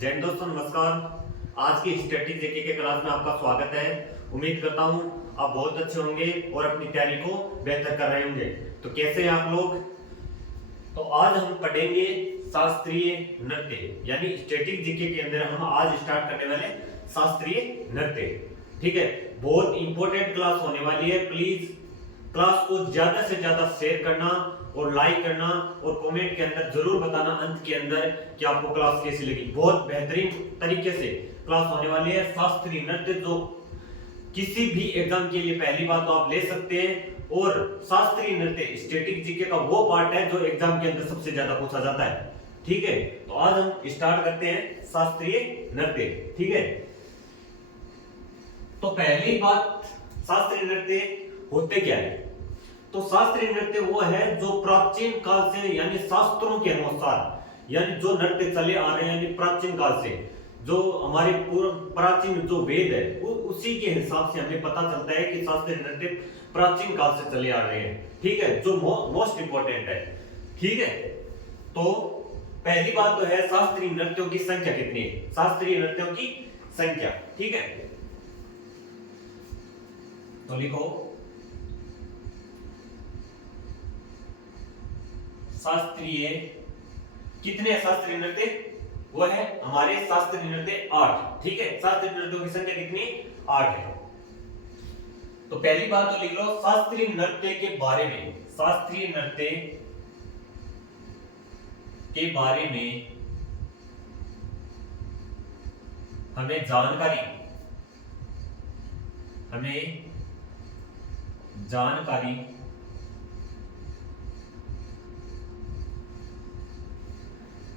जय हिंद दोस्तों, नमस्कार। आज की स्टैटिक जीके के क्लास में आपका स्वागत है। उम्मीद करता हूँ आप बहुत अच्छे होंगे और अपनी तैयारी को बेहतर कर रहे होंगे। तो कैसे हैं आप लोग? तो आज हम पढ़ेंगे शास्त्रीय नृत्य, यानी स्टैटिक जीके के अंदर हम आज स्टार्ट करने वाले शास्त्रीय नृत्य। ठीक है, बहुत इंपॉर्टेंट क्लास होने वाली है। प्लीज क्लास को ज्यादा से ज्यादा शेयर करना और लाइक करना और कमेंट के अंदर जरूर बताना अंत के अंदर कि आपको क्लास कैसी लगी। बहुत बेहतरीन तरीके से क्लास होने वाली है। शास्त्रीय नृत्य जो किसी भी एग्जाम के लिए पहली बात तो आप ले सकते हैं, और शास्त्रीय नृत्य स्टैटिक जीके का वो पार्ट है जो एग्जाम के अंदर सबसे ज्यादा पूछा जाता है। ठीक है, तो आज हम स्टार्ट करते हैं शास्त्रीय नृत्य। ठीक है, तो पहली बात, शास्त्रीय नृत्य होते क्या है? तो शास्त्रीय नृत्य वो है जो प्राचीन काल से, यानी शास्त्रों के अनुसार, यानी जो नृत्य चले आ रहे हैं, यानी प्राचीन काल से, जो हमारे पूर्व प्राचीन जो वेद है उसी के हिसाब से हमें पता चलता है कि शास्त्रीय नृत्य प्राचीन काल से चले आ रहे हैं। ठीक है, जो मोस्ट इंपॉर्टेंट है। ठीक है, तो पहली बात तो है शास्त्रीय नृत्यों की संख्या कितनी है। शास्त्रीय नृत्यों की संख्या, ठीक है, तो लिखो शास्त्रीय, कितने शास्त्रीय नृत्य? वो है हमारे शास्त्रीय नृत्य 8। ठीक है, शास्त्रीय नृत्यों की संख्या कितनी? 8 है। तो पहली बात तो लिख लो शास्त्रीय नृत्य के बारे में। शास्त्रीय नृत्य के बारे में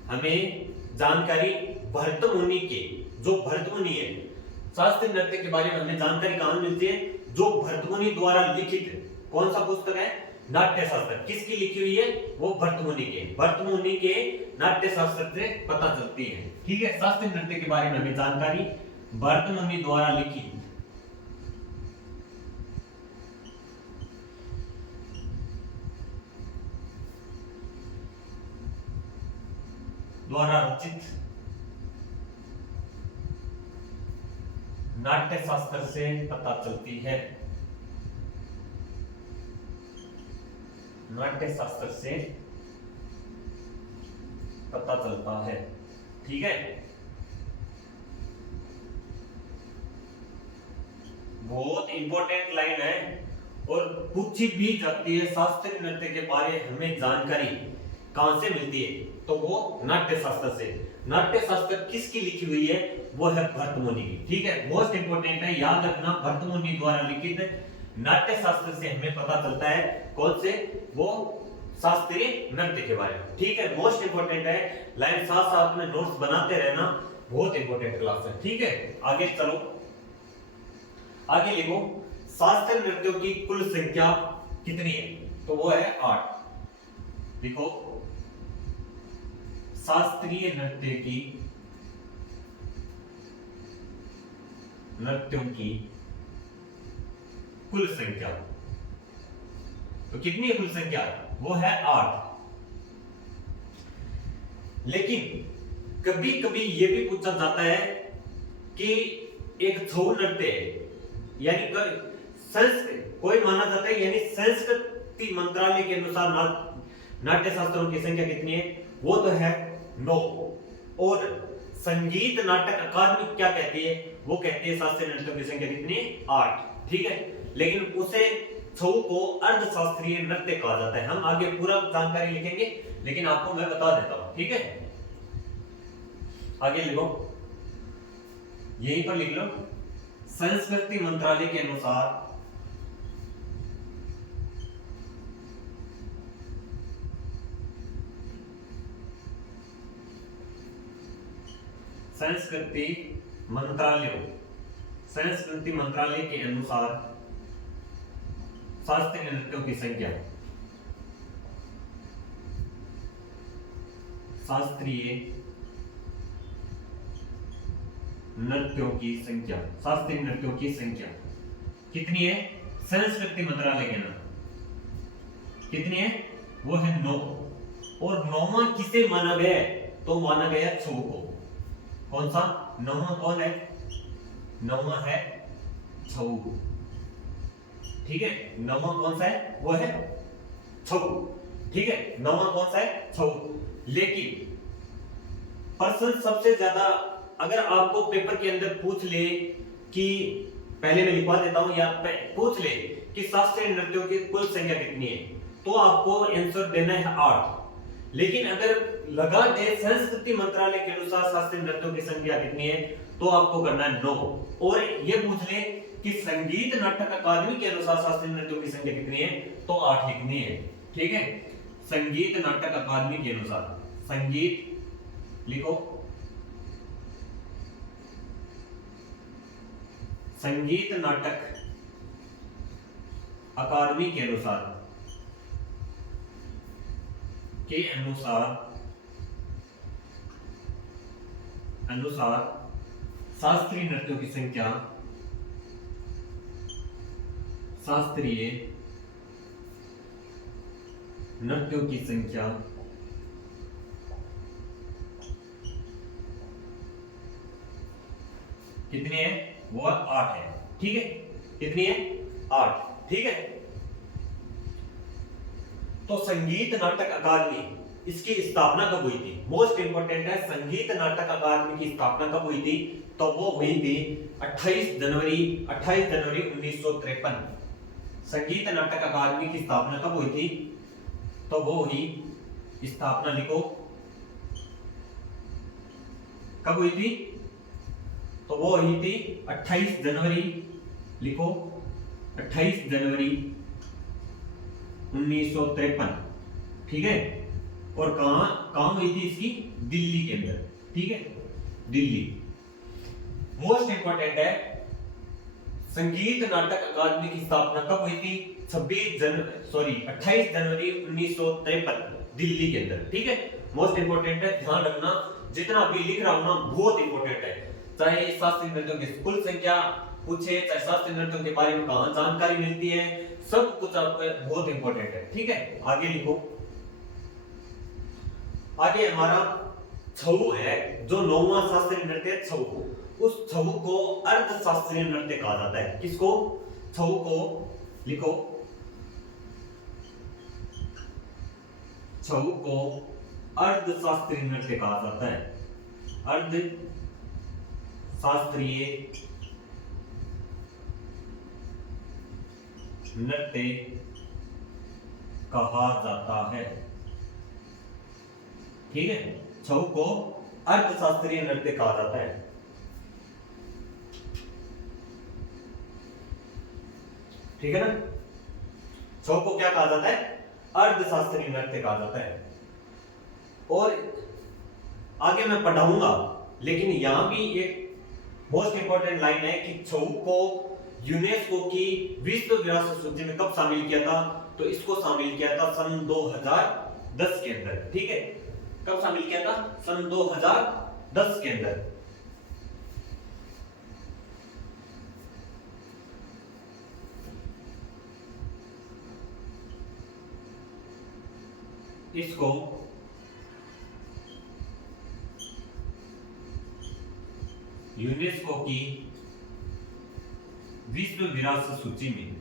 हमें जानकारी भरत मुनि के, जो भरत मुनि है, शास्त्रीय नृत्य के बारे में हमें जानकारी कहां मिलती है? जो भरत मुनि द्वारा लिखित कौन सा पुस्तक है? नाट्य शास्त्र। किसकी लिखी हुई है? वो भरत मुनि के। भरत मुनि के नाट्य शास्त्र से पता चलती है। ठीक है, शास्त्रीय नृत्य के बारे में हमें जानकारी भरत मुनि द्वारा लिखी, द्वारा रचित नाट्य शास्त्र से पता चलती है। नाट्य शास्त्र से पता चलता है। ठीक है, बहुत इंपॉर्टेंट लाइन है और पूछी भी जाती है। शास्त्रीय नृत्य के बारे में हमें जानकारी कहां से मिलती है? तो वो नाट्य शास्त्र से। नाट्य शास्त्र किसकी लिखी हुई है? वो है भरत मुनि की। ठीक है, मोस्ट इंपोर्टेंट है, याद रखना। भरत मुनि द्वारा लिखित नाट्य शास्त्र से हमें पता चलता है कौन से? वो शास्त्रीय नृत्य के बारे में। ठीक है, मोस्ट इंपोर्टेंट है। लाइन साथ साथ में नोट्स बनाते रहना, बहुत इंपोर्टेंट क्लास है। ठीक है, आगे चलो, आगे लिखो शास्त्रीय नृत्यों की कुल संख्या कितनी है? तो वो है 8। लिखो शास्त्रीय नृत्यों की कुल संख्या, तो कितनी है कुल संख्या? वो है 8। लेकिन कभी कभी ये भी पूछा जाता है कि एक छऊ नृत्य है, यानी संस्कृत कोई माना जाता है, यानी संस्कृति मंत्रालय के अनुसार नाट्य शास्त्रों की संख्या कितनी है? वो तो है 9। और संगीत नाटक अकादमी क्या कहती है? वो कहती है शास्त्रीय नृत्यों की संख्या कितनी है? 8। ठीक है, लेकिन उसे छऊ को अर्धशास्त्रीय नृत्य कहा जाता है। हम आगे पूरा जानकारी लिखेंगे, लेकिन आपको मैं बता देता हूं। ठीक है, आगे लिखो, यहीं पर लिख लो संस्कृति मंत्रालय के अनुसार संस्कृति मंत्रालय के अनुसार शास्त्रीय नृत्यों की संख्या, शास्त्रीय नृत्यों की संख्या कितनी है? संस्कृति मंत्रालय के नाम कितनी है? वो है 9। और 9वां किसे माना गया है? तो माना गया छऊ को। कौन सा नौवां कौन है? नौवां है छऊ। ठीक है, नौवां कौन सा है? वो है छऊ। ठीक है, नौवां कौन सा है? छऊ। लेकिन पर्सन सबसे ज्यादा, अगर आपको पेपर के अंदर पूछ ले कि, पहले मैं लिखवा देता हूं, या पूछ ले कि शास्त्रीय नृत्यों की कुल संख्या कितनी है, तो आपको आंसर देना है 8। लेकिन अगर लगा दे संस्कृति मंत्रालय के अनुसार शास्त्रीय नृत्यों की संख्या कितनी है, तो आपको करना है 9। और ये पूछ ले कि संगीत नाटक अकादमी के अनुसार शास्त्रीय नृत्यों की संख्या कितनी है, तो 8 लिखनी है। ठीक है, संगीत नाटक अकादमी के अनुसार, संगीत लिखो, संगीत नाटक अकादमी के अनुसार शास्त्रीय नृत्यों की संख्या, शास्त्रीय नृत्यों की संख्या कितनी है? वो 8 है। ठीक है, कितनी है? 8। ठीक है, तो संगीत नाटक अकादमी, इसकी स्थापना कब हुई थी? मोस्ट इंपोर्टेंट है, संगीत नाटक अकादमी की स्थापना कब हुई थी? तो वो हुई थी 28 जनवरी 1953। संगीत नाटक अकादमी की स्थापना कब हुई थी? तो वो हुई, स्थापना लिखो, कब हुई थी? तो वो हुई थी 28 जनवरी, लिखो 28 जनवरी 1953। ठीक है, और कहां हुई थी इसकी? दिल्ली के अंदर। ठीक है, दिल्ली। मोस्ट इंपोर्टेंट है, संगीत नाटक अकादमी की स्थापना कब हुई थी? 28 जनवरी 1953, दिल्ली के अंदर। ठीक है, मोस्ट इंपोर्टेंट है, ध्यान रखना, जितना भी लिख रहा हूं ना बहुत इंपोर्टेंट है। चाहे शास्त्रीय नृत्यों की कुल संख्या पूछे, चाहे शास्त्रीय नृत्यों के बारे में कहां जानकारी मिलती है, सब कुछ आपको बहुत इंपॉर्टेंट है। ठीक है, आगे लिखो। आगे हमारा छऊ है, जो 9वां शास्त्रीय नृत्य है छऊ। उस छऊ को अर्ध शास्त्रीय नृत्य कहा जाता है। किसको? छऊ को लिखो, छऊ को अर्ध शास्त्रीय नृत्य कहा जाता है। अर्ध शास्त्रीय नृत्य कहा जाता है। ठीक है, छऊ को अर्थशास्त्रीय नृत्य कहा जाता है। ठीक है ना, छऊ को क्या कहा जाता है? अर्थशास्त्रीय नृत्य कहा जाता है। और आगे मैं पढ़ाऊंगा, लेकिन यहां भी एक मोस्ट इंपॉर्टेंट लाइन है कि छऊ को यूनेस्को की विश्व विरासत सूची में कब शामिल किया था? तो इसको शामिल किया था सन 2010 के अंदर। ठीक है, कब शामिल किया था? सन 2010 के अंदर। इसको यूनेस्को की विश्व विरासत सूची में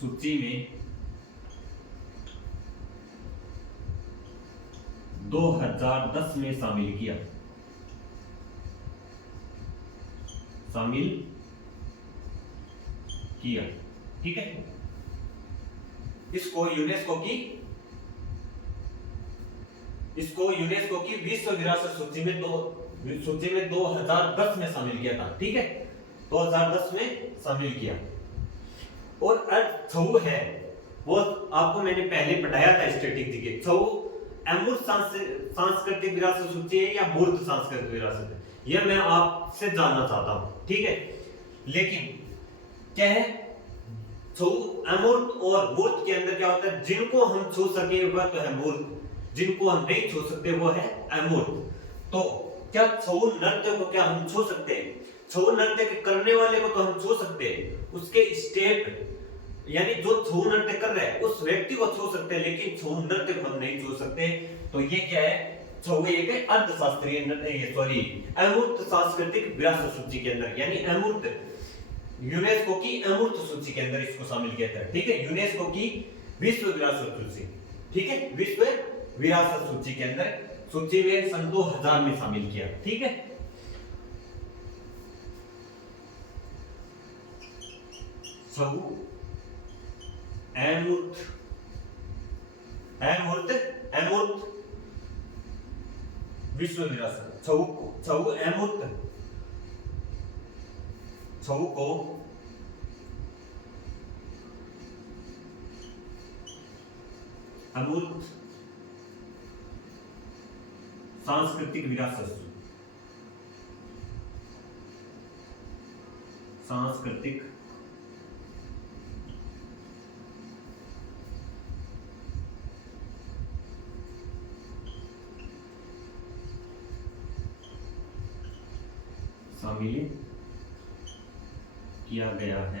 सूची में 2010 में शामिल किया। ठीक है, इसको यूनेस्को की विश्व विरासत सूची में 2010 में शामिल किया था। ठीक है, 2010 में शामिल किया। और छऊ है वो आपको मैंने पहले पढ़ाया था स्टैटिक के। छऊ अमूर्त सांस्कृतिक विरासत सूची है या मूर्त सांस्कृतिक विरासत है, यह मैं आपसे जानना चाहता हूं। ठीक है, लेकिन क्या है, छू अमूर्त और मूर्त के अंदर क्या होता है? जिनको हम छू सके वह तो है मूर्त, जिनको हम नहीं छू सकते वो है अमूर्त। तो क्या छऊ नृत्य को क्या हम छू सकते हैं? छऊ नृत्य के करने वाले को तो हम छू सकते हैं, उसके स्टेप यानी जो छू नृत्य कर रहा है उस व्यक्ति को छू सकते हैं, लेकिन छू नृत्य को हम नहीं छू सकते। तो ये क्या है, छऊ एक अर्धशास्त्रीय सॉरी अमूर्त सांस्कृतिक विरासत सूची के अंदर, यानी अमूर्त यूनेस्को की अमूर्त सूची के अंदर इसको शामिल किया था। ठीक है, यूनेस्को की विश्व विरासत सूची, ठीक है, विश्व विरासत सूची के अंदर सूची में सन 2000 में शामिल किया। ठीक है, छऊ अमूर्त अमूर्त अमूर्त विश्व विरासत, छऊ अमूर्त, छऊ को अमूर्त सांस्कृतिक विरासत, सांस्कृतिक शामिल किया गया है।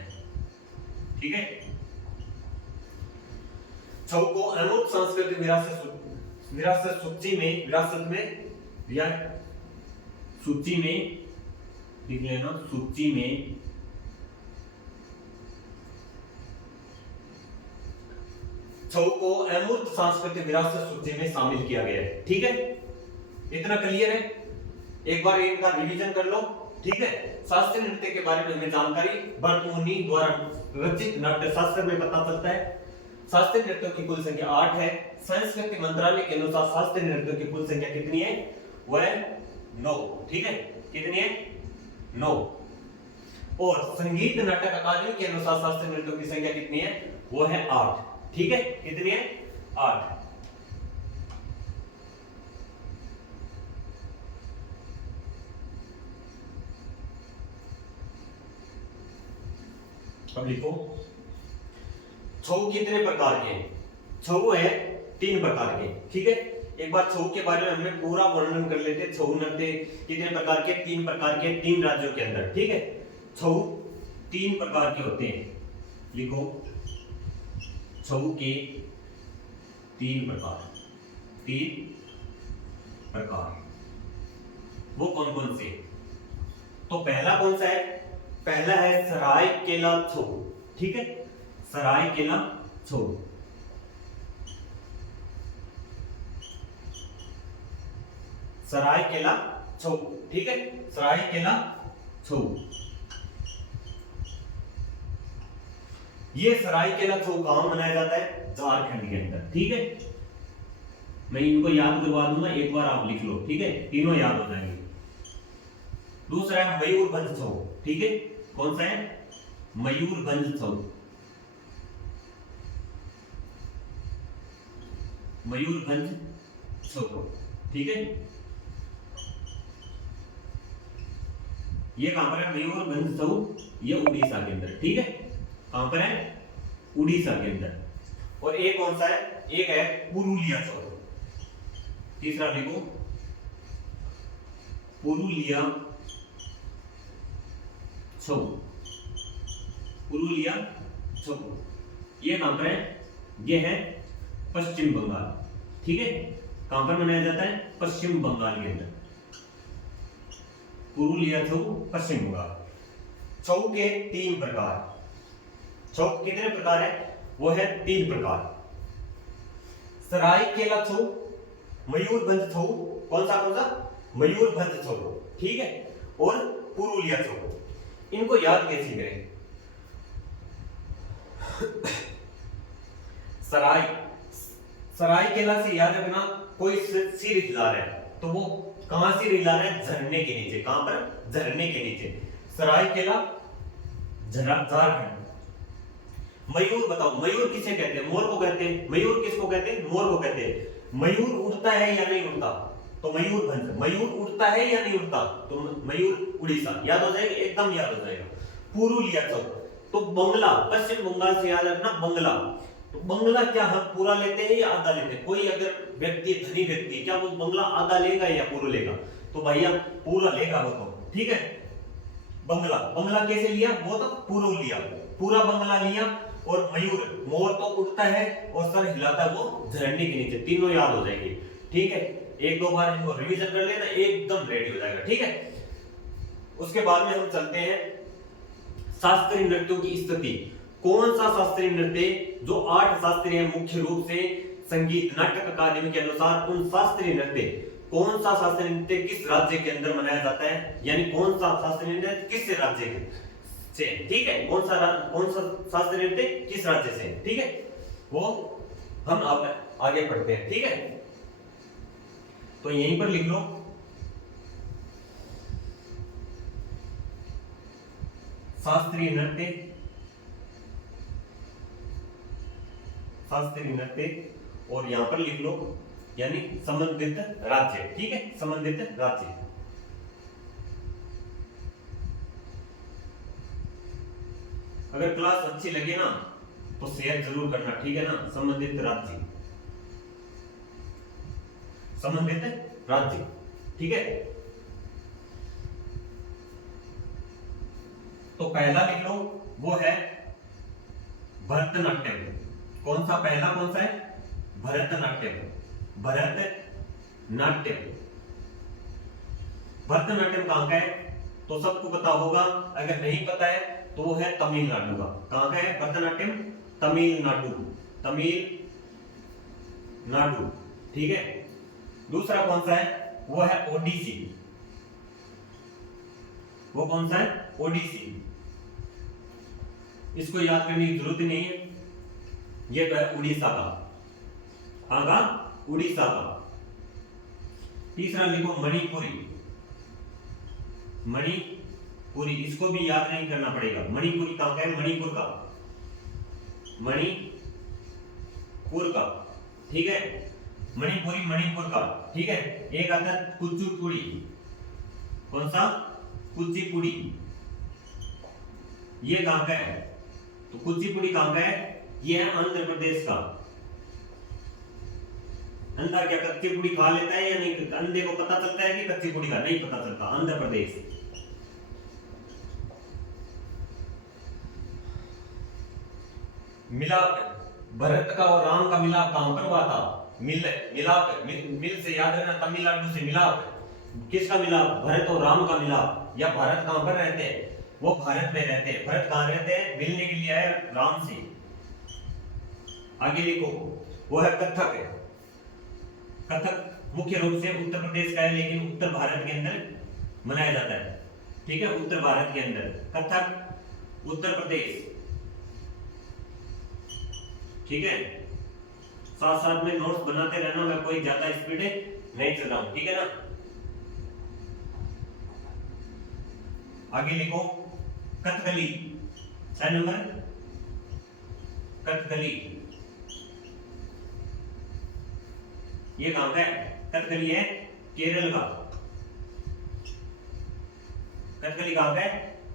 ठीक है, छऊ को अमूर्त सांस्कृतिक विरासत सूची में या सूची में लिख लेना, सूची में छऊ को अमूर्त सांस्कृतिक विरासत सूची में शामिल किया गया है। ठीक है, इतना क्लियर है? एक बार इनका रिवीजन कर लो। ठीक है, शास्त्रीय नृत्य के बारे में हमें जानकारी बर्तमुनि द्वारा रचित नाट्य शास्त्र में पता चलता है। शास्त्रीय नृत्यों की कुल संख्या 8 है। संस्कृति मंत्रालय के अनुसार शास्त्रीय नृत्यों की कुल संख्या कितनी है? वह 9। ठीक है, कितनी है? 9। और संगीत नाटक अकादमी के अनुसार शास्त्रीय नृत्यों की संख्या कितनी है? वो है 8। ठीक है, कितनी है? 8। अब लिखो, छऊ कितने प्रकार के? छऊ है 3 प्रकार के। ठीक है, एक बार छऊ के बारे में हमें पूरा वर्णन कर लेते हैं। छऊ नृत्य कितने प्रकार के? 3 प्रकार के, 3 राज्यों के अंदर। ठीक है, छऊ 3 प्रकार के होते हैं। लिखो, छऊ के 3 प्रकार। 3 प्रकार वो कौन कौन से? तो पहला कौन सा है? पहला है सरायकेला छऊ। ठीक है, सरायकेला छऊ। सरायकेला छऊ। ठीक है, सरायकेला छऊ। ये सरायकेला छऊ कहां मनाया जाता है? झारखंड के अंदर। ठीक है, मैं इनको याद करवा दूंगा, एक बार आप लिख लो। ठीक है, तीनों याद हो जाएंगे। दूसरा है मयूरभंज छऊ। ठीक है, कौन सा है? मयूरभंज छऊ। मयूरभंज छऊ। ठीक है, ये कहां पर है? मयूरभंज छऊ, ये उड़ीसा के अंदर। ठीक है, कहां पर है? उड़ीसा के अंदर। और एक कौन सा है? एक है पुरुलिया छऊ। तीसरा लिखो, पुरुलिया छऊ। पुरुलिया छऊ ये कहां पर है? ये है पश्चिम बंगाल। ठीक है, कहां पर मनाया जाता है? पश्चिम बंगाल के अंदर। पुरुलिया छऊ, पश्चिम बंगाल। छऊ के 3 प्रकार। छऊ कितने प्रकार है? वो है 3 प्रकार। सरायकेला छऊ, मयूरभंज छऊ, कौन सा? मयूरभंज छऊ। ठीक है, और पुरुलिया छऊ। इनको याद कैसे करें? सरायकेला से याद रखना, कोई सिर हिला रहा है तो वो कहां से हिला रहा है? झरने के नीचे। कहां पर? झरने के नीचे। सरायकेला झारखंड। मयूर बताओ, मयूर किसे कहते हैं? मोर को कहते हैं। मयूर किसको कहते हैं? मोर को कहते हैं। मयूर उड़ता है या नहीं उड़ता? तो मयूरभंज। मयूर उड़ता है या नहीं उड़ता? तो मयूर उड़ीसा। याद हो जाएगा, एकदम याद हो जाएगा। पुरुलिया छऊ तो बंगला, पश्चिम बंगाल से याद रखना, बंगला। तो बंगला क्या हम पूरा लेते हैं या आधा लेते हैं? कोई अगर व्यक्ति धनी व्यक्ति, क्या वो बंगला आधा लेगा या पूरा लेगा? तो भैया पूरा लेगा वो तो। ठीक है, बंगला कैसे लिया? वो तो पुरुलिया, पूरा बंगला लिया। और मयूर, मोर तो उड़ता है और सर हिलाता है वो झरने के नीचे, तीनों याद हो जाएंगे। ठीक है, एक दो बार इनको रिवीजन कर लेना, एकदम रेडी हो जाएगा। ठीक है, उसके बाद में हम चलते हैं शास्त्रीय नृत्यों की स्थिति। कौन सा शास्त्रीय नृत्य जो 8 शास्त्रीय मुख्य रूप से संगीत नाटक अकादमी के अनुसार उन शास्त्रीय नृत्य, कौन सा शास्त्रीय नृत्य किस राज्य के अंदर मनाया जाता है, यानी कौन सा शास्त्रीय नृत्य किस राज्य से, ठीक है, कौन सा शास्त्रीय नृत्य किस राज्य से, ठीक है, वो हम अब आगे पढ़ते हैं। ठीक है, तो यहीं पर लिख लो शास्त्रीय नृत्य, शास्त्रीय नृत्य, और यहां पर लिख लो यानी संबंधित राज्य। ठीक है, संबंधित राज्य। अगर क्लास अच्छी लगे ना तो शेयर जरूर करना, ठीक है ना। संबंधित राज्य, संबंधित राज्य, ठीक है। तो पहला लिख लो वो है भरतनाट्यम। कौन सा पहला, कौन सा है? भरतनाट्यम, भरतनाट्यम। भरतनाट्यम कहां का है तो सबको पता होगा, अगर नहीं पता है तो वो है तमिलनाडु का। कहां का है भरतनाट्यम? तमिलनाडु, तमिलनाडु, ठीक है। दूसरा कौन सा है? वो है ओडिसी। वो कौन सा है? ओडिसी। इसको याद करने की जरूरत नहीं है, ये तो है उड़ीसा का। कहां का? उड़ीसा का। तीसरा लिखो मणिपुरी, मणिपुरी। इसको भी याद नहीं करना पड़ेगा। मणिपुरी कहां का है? मणिपुर का, मणिपुर का, ठीक है। मणिपुरी मणिपुर का, ठीक है। एक आता है कुचिपुड़ी। कौन सा? कुचिपुड़ी। ये कहां का है? तो कुचिपुड़ी कहां का है? ये है आंध्र प्रदेश का। अंधा क्या कच्ची पुड़ी खा लेता है या नहीं? अंधे को पता चलता है कि कच्ची पुड़ी का नहीं पता चलता। आंध्र प्रदेश। मिलाप, भरत का और राम का मिलाप कहां पर हुआ था? मिलाप, मिल से याद रखना, तमिलनाडु से मिलाप। किसका मिलाप? भरत और राम का मिलाप। या भारत कहां पर रहते हैं? वो भारत में रहते हैं। भरत कहां रहते हैं? मिलने के लिए आए राम से। आगे लिखो, वो है कथक। कथक मुख्य रूप से उत्तर प्रदेश का है, लेकिन उत्तर भारत के अंदर मनाया जाता है, ठीक है। उत्तर भारत के अंदर कथक, उत्तर प्रदेश, ठीक है। साथ साथ में नोट्स बनाते रहना, मैं कोई ज्यादा स्पीड नहीं चल रहा हूं, ठीक है ना। आगे लिखो कथकली, 6 नंबर कथकली। ये कहां का है? कथकली है केरल का। कथकली कहां का है?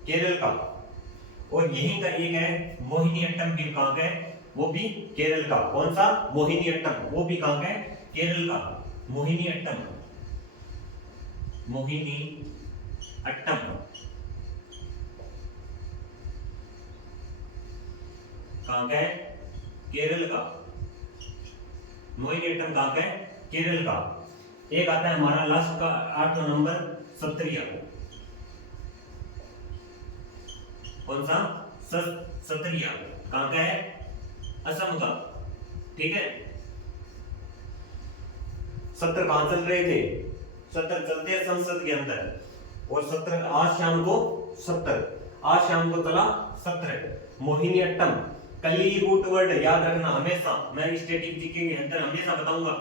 केरल का। और यहीं का एक है मोहिनीअट्टम, भी कहां का है? वो भी केरल का। कौन सा? मोहिनीअट्टम। वो भी कहां का है? केरल का। मोहिनीअट्टम, मोहिनीअट्टम कहां का है? केरल का। मोहिनीअट्टम कहां का है? केरल का। एक आता है हमारा लास्ट का 8वां नंबर, सत्रिया। कौन सा? सत्रिया कहां का है? असम का, ठीक है। सत्र कहां चल रहे थे? सत्र चलते हैं संसद के अंदर। और सत्र आज शाम को, आज शाम को चला सत्र। मोहिनीअट्टम, कली रूट वर्ड याद रखना हमेशा, मैं स्टैटिक जीके के अंदर हमेशा बताऊंगा।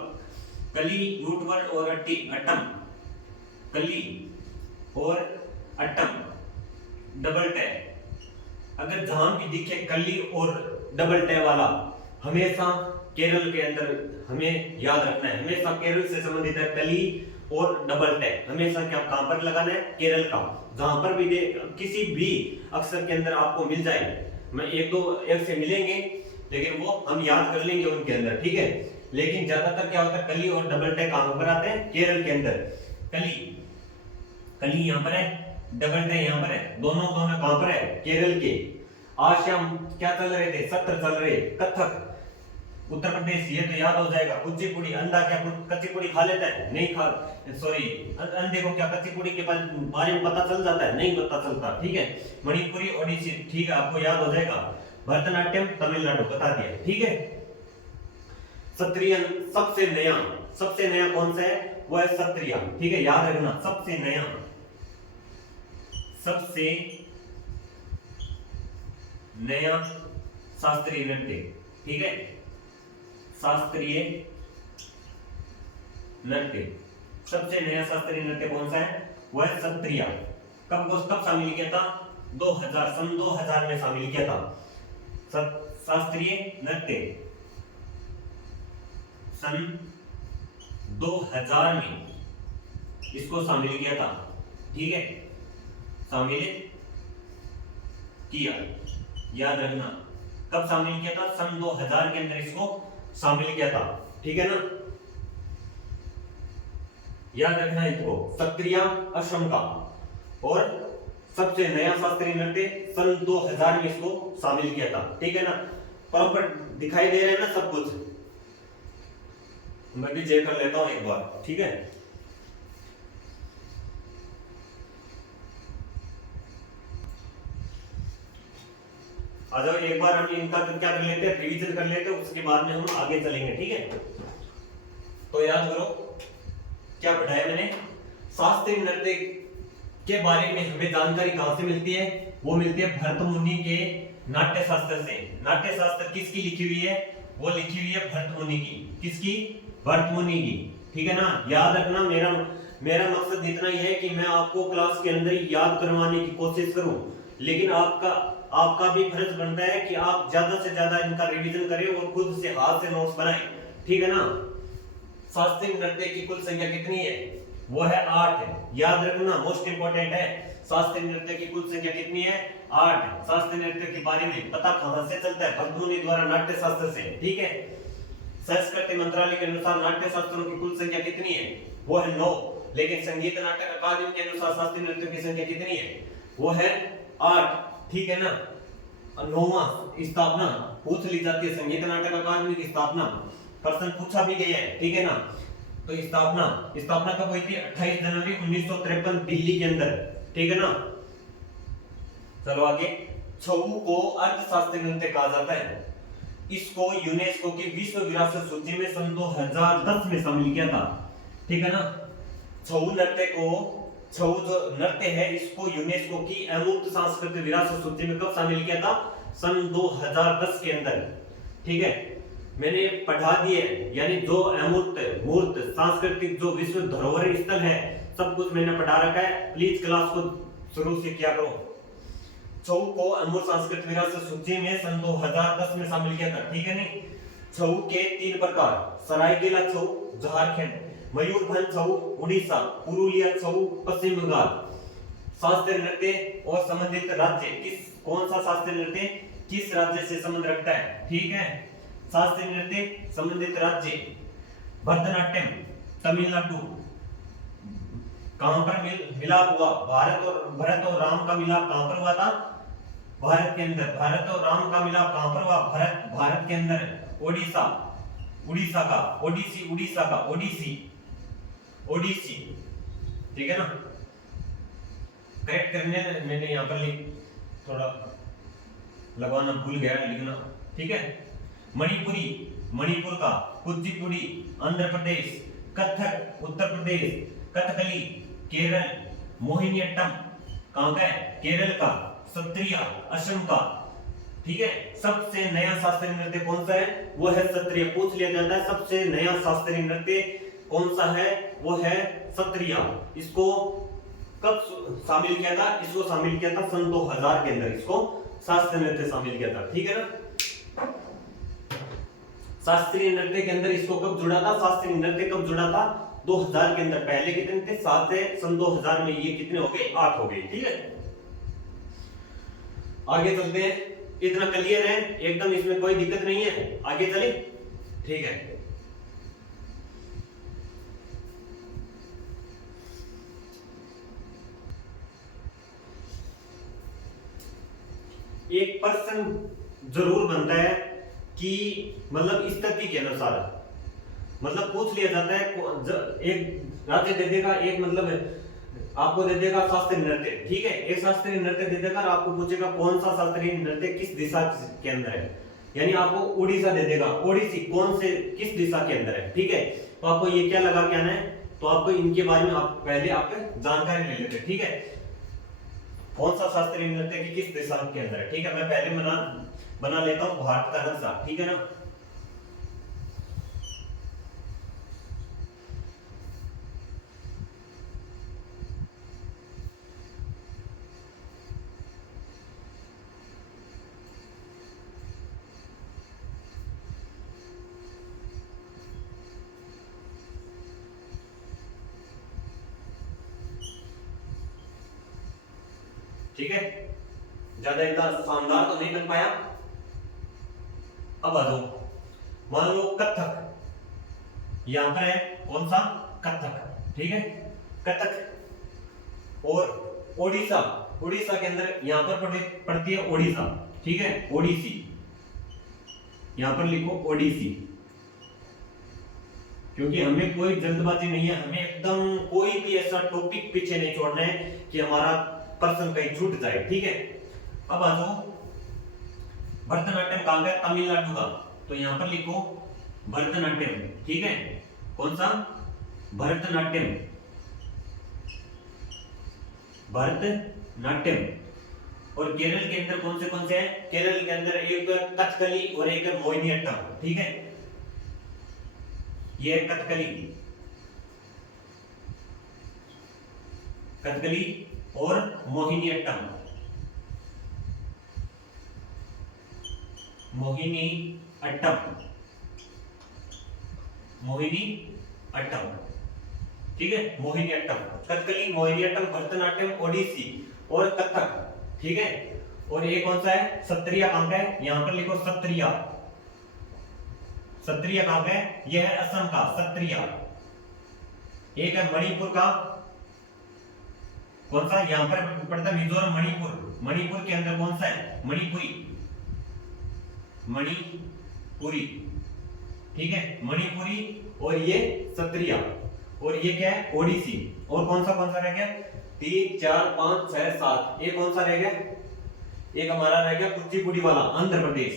कली रूट वर्ड और अट्टम, कली और अट्टम डबल टे। अगर जहां भी दिखे कली और डबल टे वाला, हमेशा केरल के अंदर हमें याद रखना है। हमेशा केरल से संबंधित है कली और डबल टे। हमेशा क्या कहां पर लगाना है? केरल का। जहां पर भी किसी भी अक्षर के अंदर आपको मिल जाए, मैं एक से मिलेंगे लेकिन वो हम याद कर लेंगे उनके अंदर, ठीक है। लेकिन ज्यादातर क्या होता है, कली और डबल टे कहां पर आते हैं? केरल के अंदर। कली यहां पर है, डबल टे यहां पर है, दोनों कहां पर है? केरल के। आज शाम क्या चल रहे थे, सत्र चल रहे, कथक उत्तर प्रदेश, ये तो याद हो जाएगा। कुचिपुड़ी, अंधा क्या कच्चीपुड़ी खा लेता है? नहीं खा, सॉरी, अंधे को क्या कच्चीपुड़ी के बारे में पता चल जाता है? नहीं पता चलता, ठीक है। मणिपुरी, ओडिसी, ठीक है, आपको याद हो जाएगा। भरतनाट्यम तमिलनाडु, बता दिया, ठीक है। सत्रियन, सबसे नया कौन सा है? वो है सत्रिया, ठीक है, याद रखना। सबसे नया शास्त्रीय नृत्य, ठीक है, शास्त्रीय नृत्य, सबसे नया शास्त्रीय नृत्य कौन सा है? वो है सत्रिया। कब शामिल किया था? 2000, सन 2000 में शामिल किया था शास्त्रीय नृत्य। सन 2000 में इसको शामिल किया था, ठीक है, शामिल किया, याद रखना। कब शामिल किया था? सन 2000 के अंदर इसको शामिल किया था, ठीक है ना, याद रखना इसको। सत्रिया आश्रम का और सबसे नया शास्त्रीय नृत्य सन 2000 में इसको शामिल किया था, ठीक है ना। प्रॉपर दिखाई दे रहा है ना सब कुछ? मैं भी चेक कर लेता हूं एक बार, ठीक है। आ जाओ, एक बार हम इनका क्या कर लेते हैं, रिवीजन कर लेते हैं, उसके बाद में हम आगे चलेंगे, ठीक है। तो याद करो क्या पढ़ाया मैंने। शास्त्रीय नृत्य के बारे में हमें जानकारी कहां से मिलती है? वो मिलती है भरत मुनि के नाट्य शास्त्र से। नाट्य शास्त्र किसकी लिखी हुई है? वो लिखी हुई है भरत मुनि की। किसकी? भरत मुनि की, ठीक है ना। याद रखना, मेरा मकसद इतना ही है कि मैं आपको क्लास के अंदर ही याद करवाने की कोशिश करूं, लेकिन आपका भी फर्ज बनता है कि आप ज्यादा से ज्यादा इनका रिवीजन करें और खुद से हाथ से नोट्स बनाएं, ठीक है ना। शास्त्रीय नृत्य की कुल संख्या कितनी है? वो है 8 है, याद रखना, मोस्ट इंपोर्टेंट है। शास्त्रीय नृत्य की कुल संख्या कितनी है? 8। शास्त्रीय नृत्य के बारे में पता कहां से चलता है? भरत मुनि द्वारा नाट्य शास्त्र से, ठीक है। संस्कृति मंत्रालय के अनुसार नाट्य शास्त्रों की कुल संख्या कितनी है? वो है 9। लेकिन संगीत नाटक अकादमी के अनुसार शास्त्रीय नृत्य की संख्या कितनी है? वो है 8, ठीक है ना। 9वां स्थापना पूछ ली जाती है, संगीत नाटक अकादमी की स्थापना प्रश्न पूछा भी गया है, ठीक है ना। तो स्थापना कब हुई थी? 28 जनवरी 1953 दिल्ली के अंदर, ठीक है ना। चलो आगे। छऊ को अर्थशास्त्रीय नृत्य कहा जाता है। इसको यूनेस्को की विश्व विरासत सूची में सन 2010 में शामिल किया था, ठीक है ना। छऊ जो नृत्य है, इसको यूनेस्को की अमूर्त सांस्कृतिक विरासत सूची में कब शामिल किया था? सन 2010 के अंदर, ठीक है। मैंने पढ़ा दिए, यानी जो मूर्त सांस्कृतिक जो विश्व धरोहर स्थल है, सब कुछ मैंने पढ़ा रखा है। प्लीज क्लास को शुरू से किया करो। छऊ को अमूर्त सांस्कृतिक विरासत सूची में सन 2010 में शामिल किया था, ठीक है नहीं। छऊ के 3 प्रकार: सरायकेला छऊ झारखंड, मयूरभंज छऊ उड़ीसा, पुरुलिया छऊ पश्चिम बंगाल। शास्त्रीय नृत्य और संबंधित राज्य, कौन सा शास्त्रीय नृत्य किस राज्य से संबंध रखता है? ठीक है, शास्त्रीय नृत्य संबंधित राज्य। भरतनाट्यम तमिलनाडु। कहां पर मिलाप हुआ? भरत और राम का मिलाप कहां पर हुआ था? भारत के अंदर। भारत और राम का मिलाप कहां पर हुआ? भारत के अंदर। उड़ीसा का ओडिसी, ठीक है ना। करेक्ट करने मैंने यहां पर थोड़ा लगवाना भूल गया लिखना, ठीक है। मणिपुर का। कुचिपुड़ी आंध्र प्रदेश, कथक उत्तर प्रदेश, कथकली केरल, मोहिनीअट्टम कहां का है? केरल का। सत्रिया असम का, ठीक है। सबसे नया शास्त्रीय नृत्य कौन सा है? वो है सत्रिया। पूछ लिया जाता है सबसे नया शास्त्रीय नृत्य कौन सा है? वो है सत्रिया। इसको कब शामिल किया था? इसको शामिल किया था सन 2000 के अंदर, इसको शास्त्रीय नृत्य शामिल किया था, ठीक है ना। शास्त्रीय नृत्य के अंदर इसको कब जुड़ा था? शास्त्रीय नृत्य कब जुड़ा था? 2000 के अंदर। पहले कितने थे? 7 थे। सन 2000 में ये कितने हो गए? 8 हो गए, ठीक है। आगे चलते हैं। इतना क्लियर है एकदम, इसमें कोई दिक्कत नहीं है। आगे चले, ठीक है। एक पर्सन जरूर बनता है कि मतलब स्थिति के अनुसार, मतलब पूछ लिया जाता है एक राज्य दे देगा, एक मतलब आपको दे देगा शास्त्रीय नृत्य, ठीक है, एक शास्त्रीय नृत्य दे देगा और आपको पूछेगा कौन सा शास्त्रीय नृत्य किस दिशा के अंदर है, यानी आपको उड़ीसा दे देगा, ओडिसी कौन से किस दिशा के अंदर है, ठीक है। तो आपको ये क्या लगा के आना है, तो आपको इनके बारे में आप पहले आप जानकारी ले लेते, ठीक है, कौन सा शास्त्रीय नृत्य की किस दिशा के अंदर है, ठीक है। मैं पहले बना लेता हूं भारत का नक्शा, ठीक है ना। ठीक है, ज्यादा इतना शानदार तो नहीं बन पाया। अब आ जाओ, मान लो कथक यहां पर है, कौन सा कथक, ठीक है, कथक। और ओडिशा, उड़ीसा के अंदर यहां पर पड़ती है ओडिशा, ठीक है, ओडिसी, यहां पर लिखो ओडिसी, क्योंकि हमें कोई जल्दबाजी नहीं है, हमें एकदम कोई भी ऐसा टॉपिक पीछे नहीं छोड़ना है कि हमारा पर्सन कहीं छूट जाए, ठीक है। अब आ जाओ, भरतनाट्यम कहां का है, तमिलनाडु का, तो यहां पर लिखो भरतनाट्यम, ठीक है, कौन सा भरतनाट्यम, भरतनाट्यम। और केरल के अंदर कौन से हैं, केरल के अंदर एक कथकली और एक मोहिनीअट्टम, ठीक है, ये कथकली, कथकली और मोहिनीअट्टम, मोहिनीअट्टम, मोहिनीअट्टम, ठीक है, मोहिनीअट्टम, कथकली, मोहिनीअट्टम, भरतनाट्यम, ओडिसी और कथक, ठीक है। और ये कौन सा है, सत्रिया कहां का है, यहां पर लिखो सत्रिया, सत्रिया कहां का है, यह है असम का सत्रिया। एक है मणिपुर का, कौन सा, यहां पर पड़ता है मिजोरम, मणिपुर, मणिपुर के अंदर कौन सा है, मणिपुरी, मणिपुरी, ठीक है, मणिपुरी। और ये सत्रिया, और ये क्या है, ओडिसी। और कौन सा रह गया, 3 4 5 6 7, ये कौन सा रह गया, एक हमारा रह गया कुचिपुड़ी वाला, आंध्र प्रदेश,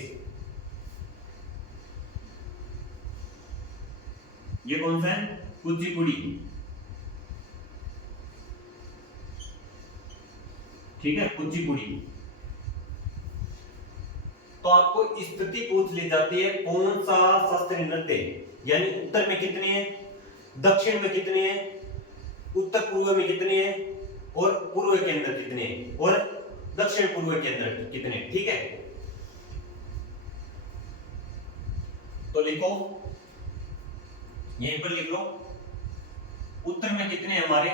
ये कौन सा है, कुचिपुड़ी, ठीक है, कुचिपुड़ी। तो आपको स्थिति पूछ ली जाती है कौन सा शास्त्रीय नृत्य, यानी उत्तर में कितने हैं, दक्षिण में कितने हैं, उत्तर पूर्व में कितने हैं, और पूर्व के अंदर कितने हैं, और दक्षिण पूर्व के अंदर कितने, ठीक है। तो लिखो, यहीं पर लिख लो, उत्तर में कितने हैं हमारे,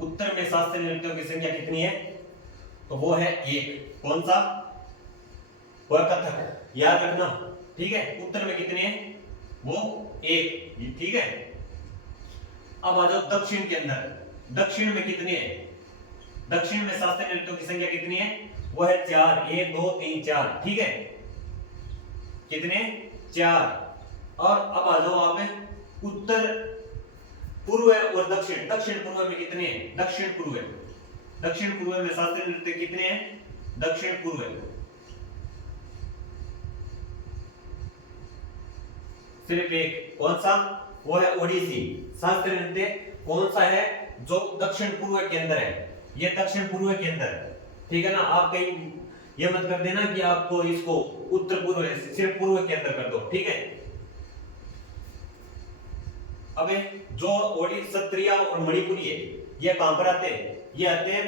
उत्तर में शास्त्रीय नृत्यों की संख्या कितनी है, तो वो है 1, कौन सा, वह कथक, याद रखना, ठीक है, उत्तर में कितने हैं, वो 1, ठीक है। अब आ जाओ दक्षिण के अंदर, दक्षिण में कितने हैं, दक्षिण में शास्त्रीय नृत्यों की संख्या कितनी है, वो है 4, 1 2 3 4, ठीक है, कितने, 4। और अब आ जाओ आप उत्तर पूर्व और दक्षिण, दक्षिण पूर्व में कितने हैं, दक्षिण पूर्व, दक्षिण पूर्व में शास्त्रीय नृत्य कितने हैं, दक्षिण पूर्व, सिर्फ एक, कौन सा, वो है ओडिसी। शास्त्रीय नृत्य कौन सा है, जो दक्षिण पूर्व के अंदर है, ये दक्षिण पूर्व के अंदर है, ठीक है ना। आप कहीं ये मत कर देना कि आपको इसको उत्तर पूर्व, सिर्फ पूर्व के अंदर कर दो, ठीक है। अब जो ओडिशा, सत्रिया और मणिपुरी है, ये कहां पर आते हैं, ये आते हैं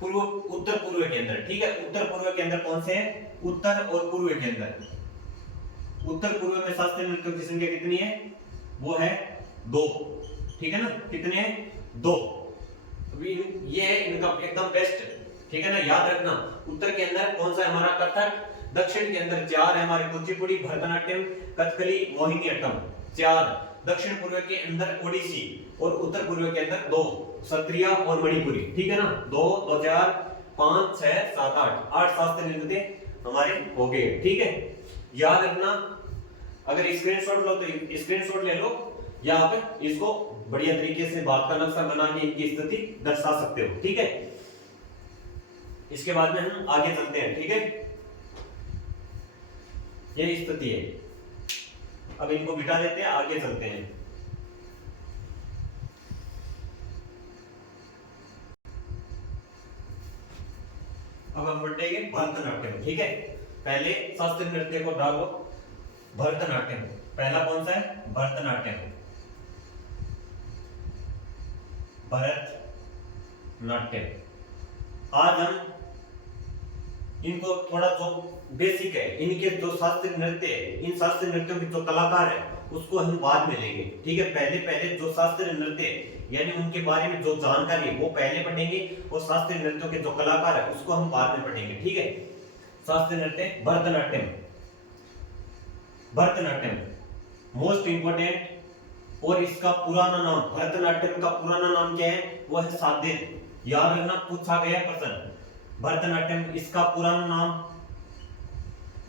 पूर्व, उत्तर पूर्व के अंदर, ठीक है। उत्तर पूर्व के अंदर कौन से हैं, उत्तर और पूर्व के अंदर, उत्तर पूर्व में शास्त्रीय नृत्यों की संख्या कितनी है, वो है 2, ठीक है ना, कितने हैं, 2। ये है इनका एकदम बेस्ट, ठीक है ना, याद रखना। उत्तर के अंदर कौन सा है हमारा, कथक, दक्षिण के अंदर 4 है हमारे कुचिपुड़ी, भरतनाट्यम, कथकली, मोहिनीअट्टम, 4। दक्षिण पूर्व के अंदर ओडिसी, और उत्तर पूर्व के अंदर 2, सत्रिया और मणिपुरी, ठीक है ना, 2 2 4 5 6 7 8 शास्त्रीय नृत्य हमारे हो गए। ठीक है, याद रखना। अगर स्क्रीनशॉट लो तो स्क्रीनशॉट ले लो, या आप इसको बढ़िया तरीके से बात का नक्शा बना के इनकी स्थिति दर्शा सकते हो। ठीक है, इसके बाद में हम आगे चलते हैं। ठीक है, ये स्थिति है। अब इनको मिटा देते हैं, आगे चलते हैं। अब हम बढ़ेंगे भरतनाट्यम। ठीक है, पहले शास्त्रीय नृत्य को डालो भरतनाट्यम। पहला कौन सा है? भरतनाट्यम। भरतनाट्यम। आज हम इनको थोड़ा जो बेसिक है, इनके जो शास्त्रीय नृत्य है, इन शास्त्रीय नृत्यों के जो कलाकार है उसको हम बाद में लेंगे। ठीक है, पहले जो शास्त्रीय नृत्य है यानी उनके बारे में जो जानकारी है वो पहले पढ़ेंगे, और शास्त्रीय नृत्यों के जो कलाकार है उसको हम बाद में पढ़ेंगे। ठीक है, शास्त्रीय नृत्य भरतनाट्यम। भरतनाट्यम मोस्ट इंपोर्टेंट, और इसका पुराना नाम, भरतनाट्यम का पुराना नाम क्या है? वो है सादिर। याद रखना, पूछा गया प्रश्न। भरतनाट्यम इसका पुराना नाम,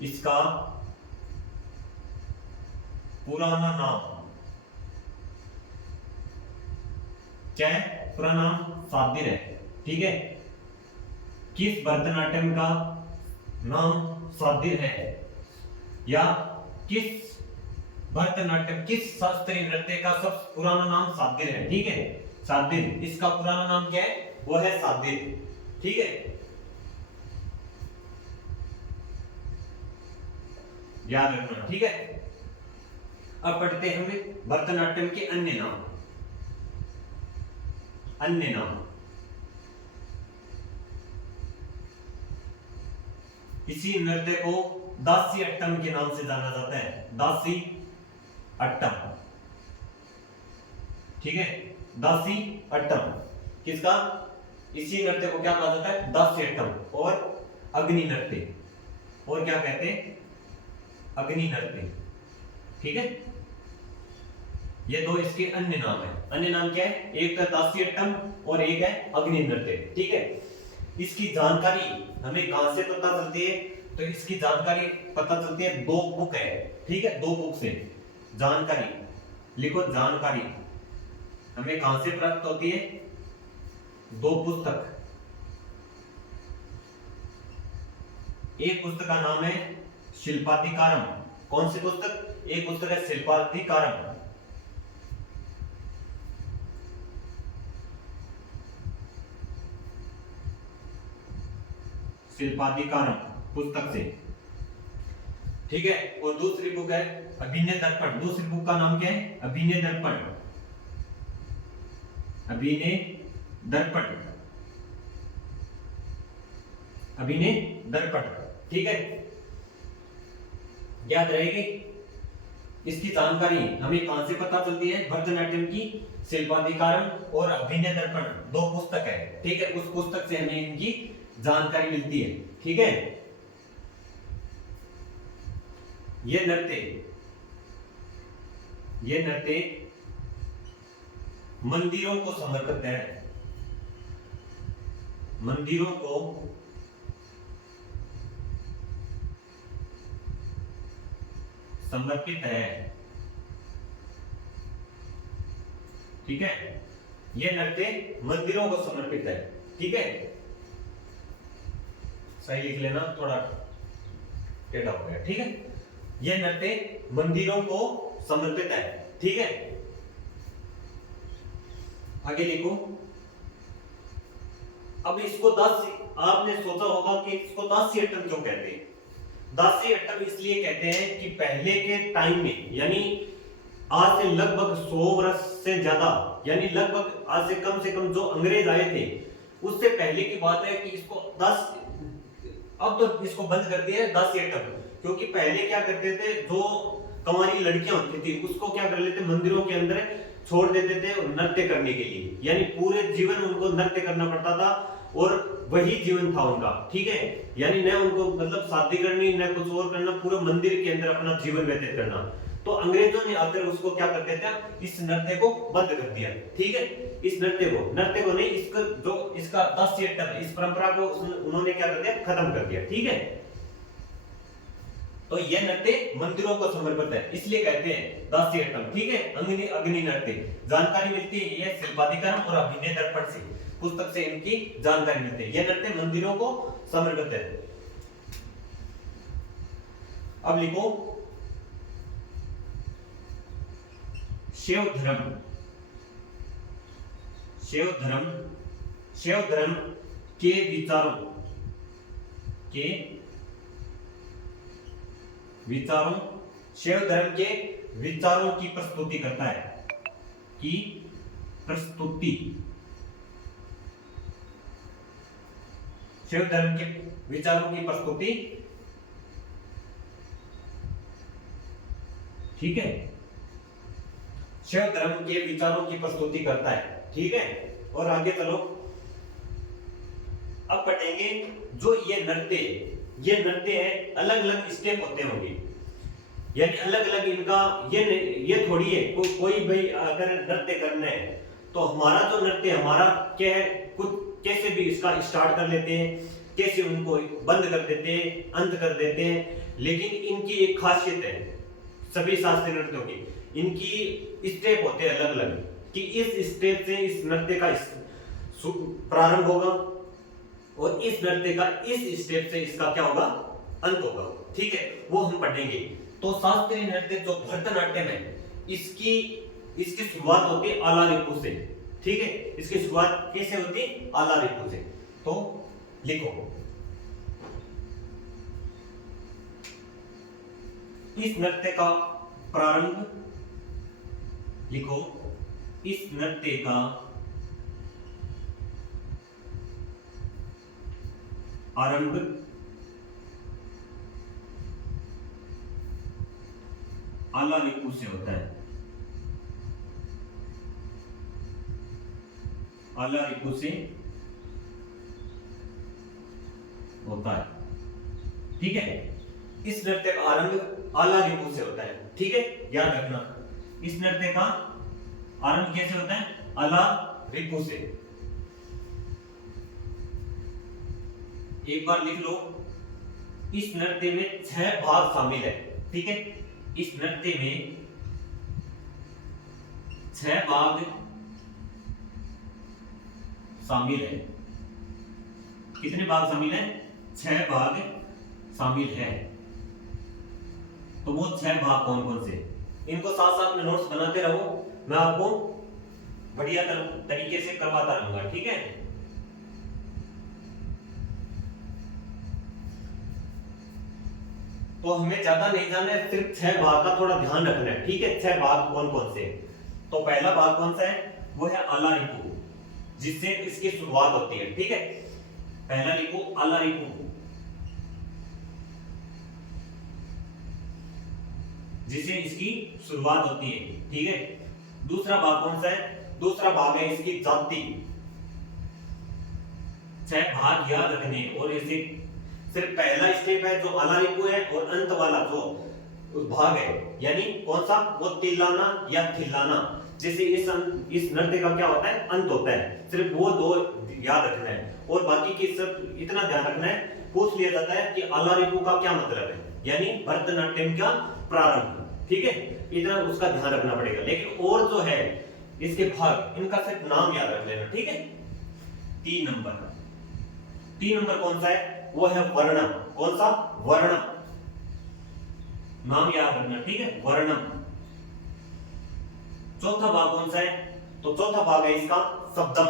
इसका पुराना नाम क्या है? पुराना नाम सादिर है। ठीक है, किस भरतनाट्यम का नाम सादिर है, या किस भरतनाट्यम, किस शास्त्रीय नृत्य का सबसे पुराना नाम सादिर है? ठीक है, सादिर, इसका पुराना नाम क्या है? वो है सादिर। ठीक है, याद रखना। ठीक है, अब पढ़ते हैं हमें भरतनाट्यम के अन्य नाम। अन्य नाम, इसी नृत्य को दासी अट्टम के नाम से जाना जाता है। दासी अट्टम। ठीक है, दासी अट्टम किसका? इसी नृत्य को क्या कहा जाता है? दासी अट्टम। और अग्नि नृत्य, और क्या कहते हैं? अग्नि नृत्य। ठीक है, ये दो इसके अन्य नाम है। अन्य नाम क्या है? एक है दासी अट्टम और एक है अग्नि नृत्य। ठीक है, इसकी जानकारी हमें कहां से पता चलती है? तो इसकी जानकारी पता चलती है, दो बुक है। ठीक है, दो बुक से जानकारी लिखो। जानकारी हमें कहां से प्राप्त होती है? दो पुस्तक। एक पुस्तक का नाम है शिल्पाधिकारम। कौन सी पुस्तक? एक पुस्तक है शिल्पाधिकारम। शिल्पाधिकारम पुस्तक से। ठीक है, और दूसरी बुक है अभिनय दर्पण। दूसरी बुक का नाम क्या है? अभिनय दर्पण। अभिनय दर्पण। अभिनय दर्पण। ठीक है, याद रहेगी। इसकी जानकारी हमें कहां से पता चलती है? भरतनाट्यम की शिल्पाधिकारम और अभिनय दर्पण दो पुस्तक है। ठीक है, उस पुस्तक से हमें इनकी जानकारी मिलती है। ठीक है, ये नृत्य मंदिरों को समर्पित है। मंदिरों को समर्पित है। ठीक है, ये नृत्य मंदिरों को समर्पित है। ठीक है, सही लिख लेना, थोड़ा टेढ़ा हो गया। ठीक है, यह नृत्य मंदिरों को समर्पित है। ठीक है, आगे लिखो। अब इसको दासी, आपने सोचा होगा कि इसको दासी अट्टम क्यों कहते हैं? दासी अट्टम इसलिए कहते हैं कि पहले के टाइम में, यानी आज से लगभग 100 वर्ष से ज्यादा, यानी लगभग आज से कम जो अंग्रेज आए थे उससे पहले की बात है कि इसको अब तो इसको बंद कर दिया है दासी अट्टम। क्योंकि पहले क्या करते थे, जो कंवारी लड़कियां होती थी उसको क्या कर लेते, मंदिरों के अंदर छोड़ देते थे नृत्य करने के लिए, यानी पूरे जीवन उनको नृत्य करना पड़ता था और वही जीवन था उनका। ठीक है, यानी न उनको मतलब शादी करनी न कुछ और करना, पूरे मंदिर के अंदर अपना जीवन व्यतीत करना। तो अंग्रेजों ने आकर उसको क्या कर दिया था, इस नृत्य को बंद कर दिया। ठीक है, इस नृत्य को नहीं, इसका जो इसका दास्यटम है, इस परंपरा को उन्होंने क्या कर दिया, खत्म कर दिया। ठीक है, तो यह नृत्य मंदिरों को समर्पित है, इसलिए कहते हैं दास्यटम। ठीक है, अग्नि नृत्य। जानकारी मिलती है ये शिल्पाधिकरण और अभिनय दर्पण से, पुस्तक से इनकी जानकारी मिलती है। यह नृत्य मंदिरों को समर्पित है। अब लिखो शैव धर्म। शैव धर्म के विचारों शैव धर्म के विचारों की प्रस्तुति करता है, की प्रस्तुति। शैव धर्म के विचारों की प्रस्तुति। ठीक है, शैव धर्म के विचारों की प्रस्तुति करता है। ठीक है, और आगे चलो, अब पढ़ेंगे जो ये नृत्य है, अलग अलग स्टेप होते होंगे, यानी अलग अलग इनका ये थोड़ी है कोई भाई अगर नृत्य करना है तो हमारा जो नृत्य हमारा क्या है, कुछ कैसे भी इसका स्टार्ट कर लेते हैं, कैसे उनको बंद कर देते हैं, अंत कर देते हैं। लेकिन इनकी एक खासियत है सभी शास्त्रीय नृत्यों की, इनकी स्टेप होते हैं अलग अलग, कि इस स्टेप से इस नृत्य का प्रारंभ होगा और इस नृत्य का इस स्टेप से इसका क्या होगा, अंत होगा। ठीक है, वो हम पढ़ेंगे। तो शास्त्रीय नृत्य जो भरतनाट्यम है, इसकी शुरुआत होती है आलारिपु से। ठीक है, इसकी शुरुआत कैसे होती है, आलारिपु से। तो लिखो इस नृत्य का प्रारंभ, लिखो इस नृत्य का आरंभ आलारिपु से होता है। आलारिपु से होता है। ठीक है, इस नृत्य का आरंभ आलारिपु से होता है। ठीक है, याद रखना, इस नृत्य का आरंभ कैसे होता है, आलारिपु से। एक बार लिख लो, इस नृत्य में 6 भाग शामिल है। ठीक है, इस नृत्य में 6 भाग शामिल है। कितने भाग शामिल है, 6 भाग शामिल है। तो वो 6 भाग कौन कौन से, इनको साथ साथ में नोट्स बनाते रहो, मैं आपको बढ़िया तरीके से करवाता रहूंगा। ठीक है, तो हमें ज्यादा नहीं जानना है, सिर्फ 6 भाग का थोड़ा ध्यान रखना है। ठीक है, 6 भाग कौन कौन से। तो पहला भाग कौन सा है, वो है आलारिपु, जिससे इसकी शुरुआत होती है। ठीक है, पहला लिखो आलारिपु, जिससे इसकी शुरुआत होती है। ठीक है, दूसरा भाग कौन सा है, दूसरा भाग है इसकी जाति। 6 भाग याद रखने, और इसे सिर्फ पहला स्टेप है जो आलारिपु है, और अंत वाला जो भाग है, यानी कौन सा, वो तिल्लाना या थिल्लाना, जैसे इस नृत्य का क्या होता है, अंत होता है। सिर्फ वो 2 याद रखना है, और बाकी की सब इतना ध्यान रखना है, पूछ लिया जाता है कि आलारिपु का क्या मतलब है, यानी भरतनाट्यम का प्रारंभ। ठीक है, इतना उसका ध्यान रखना पड़ेगा। लेकिन और जो है इसके भाग, इनका सिर्फ नाम याद रख लेना। ठीक है, 3 नंबर कौन सा है, वो है वर्णम। कौन सा, वर्णम, नाम याद रखना। ठीक है, वर्णम। चौथा भाग कौन सा है, तो चौथा भाग है इसका शब्दम।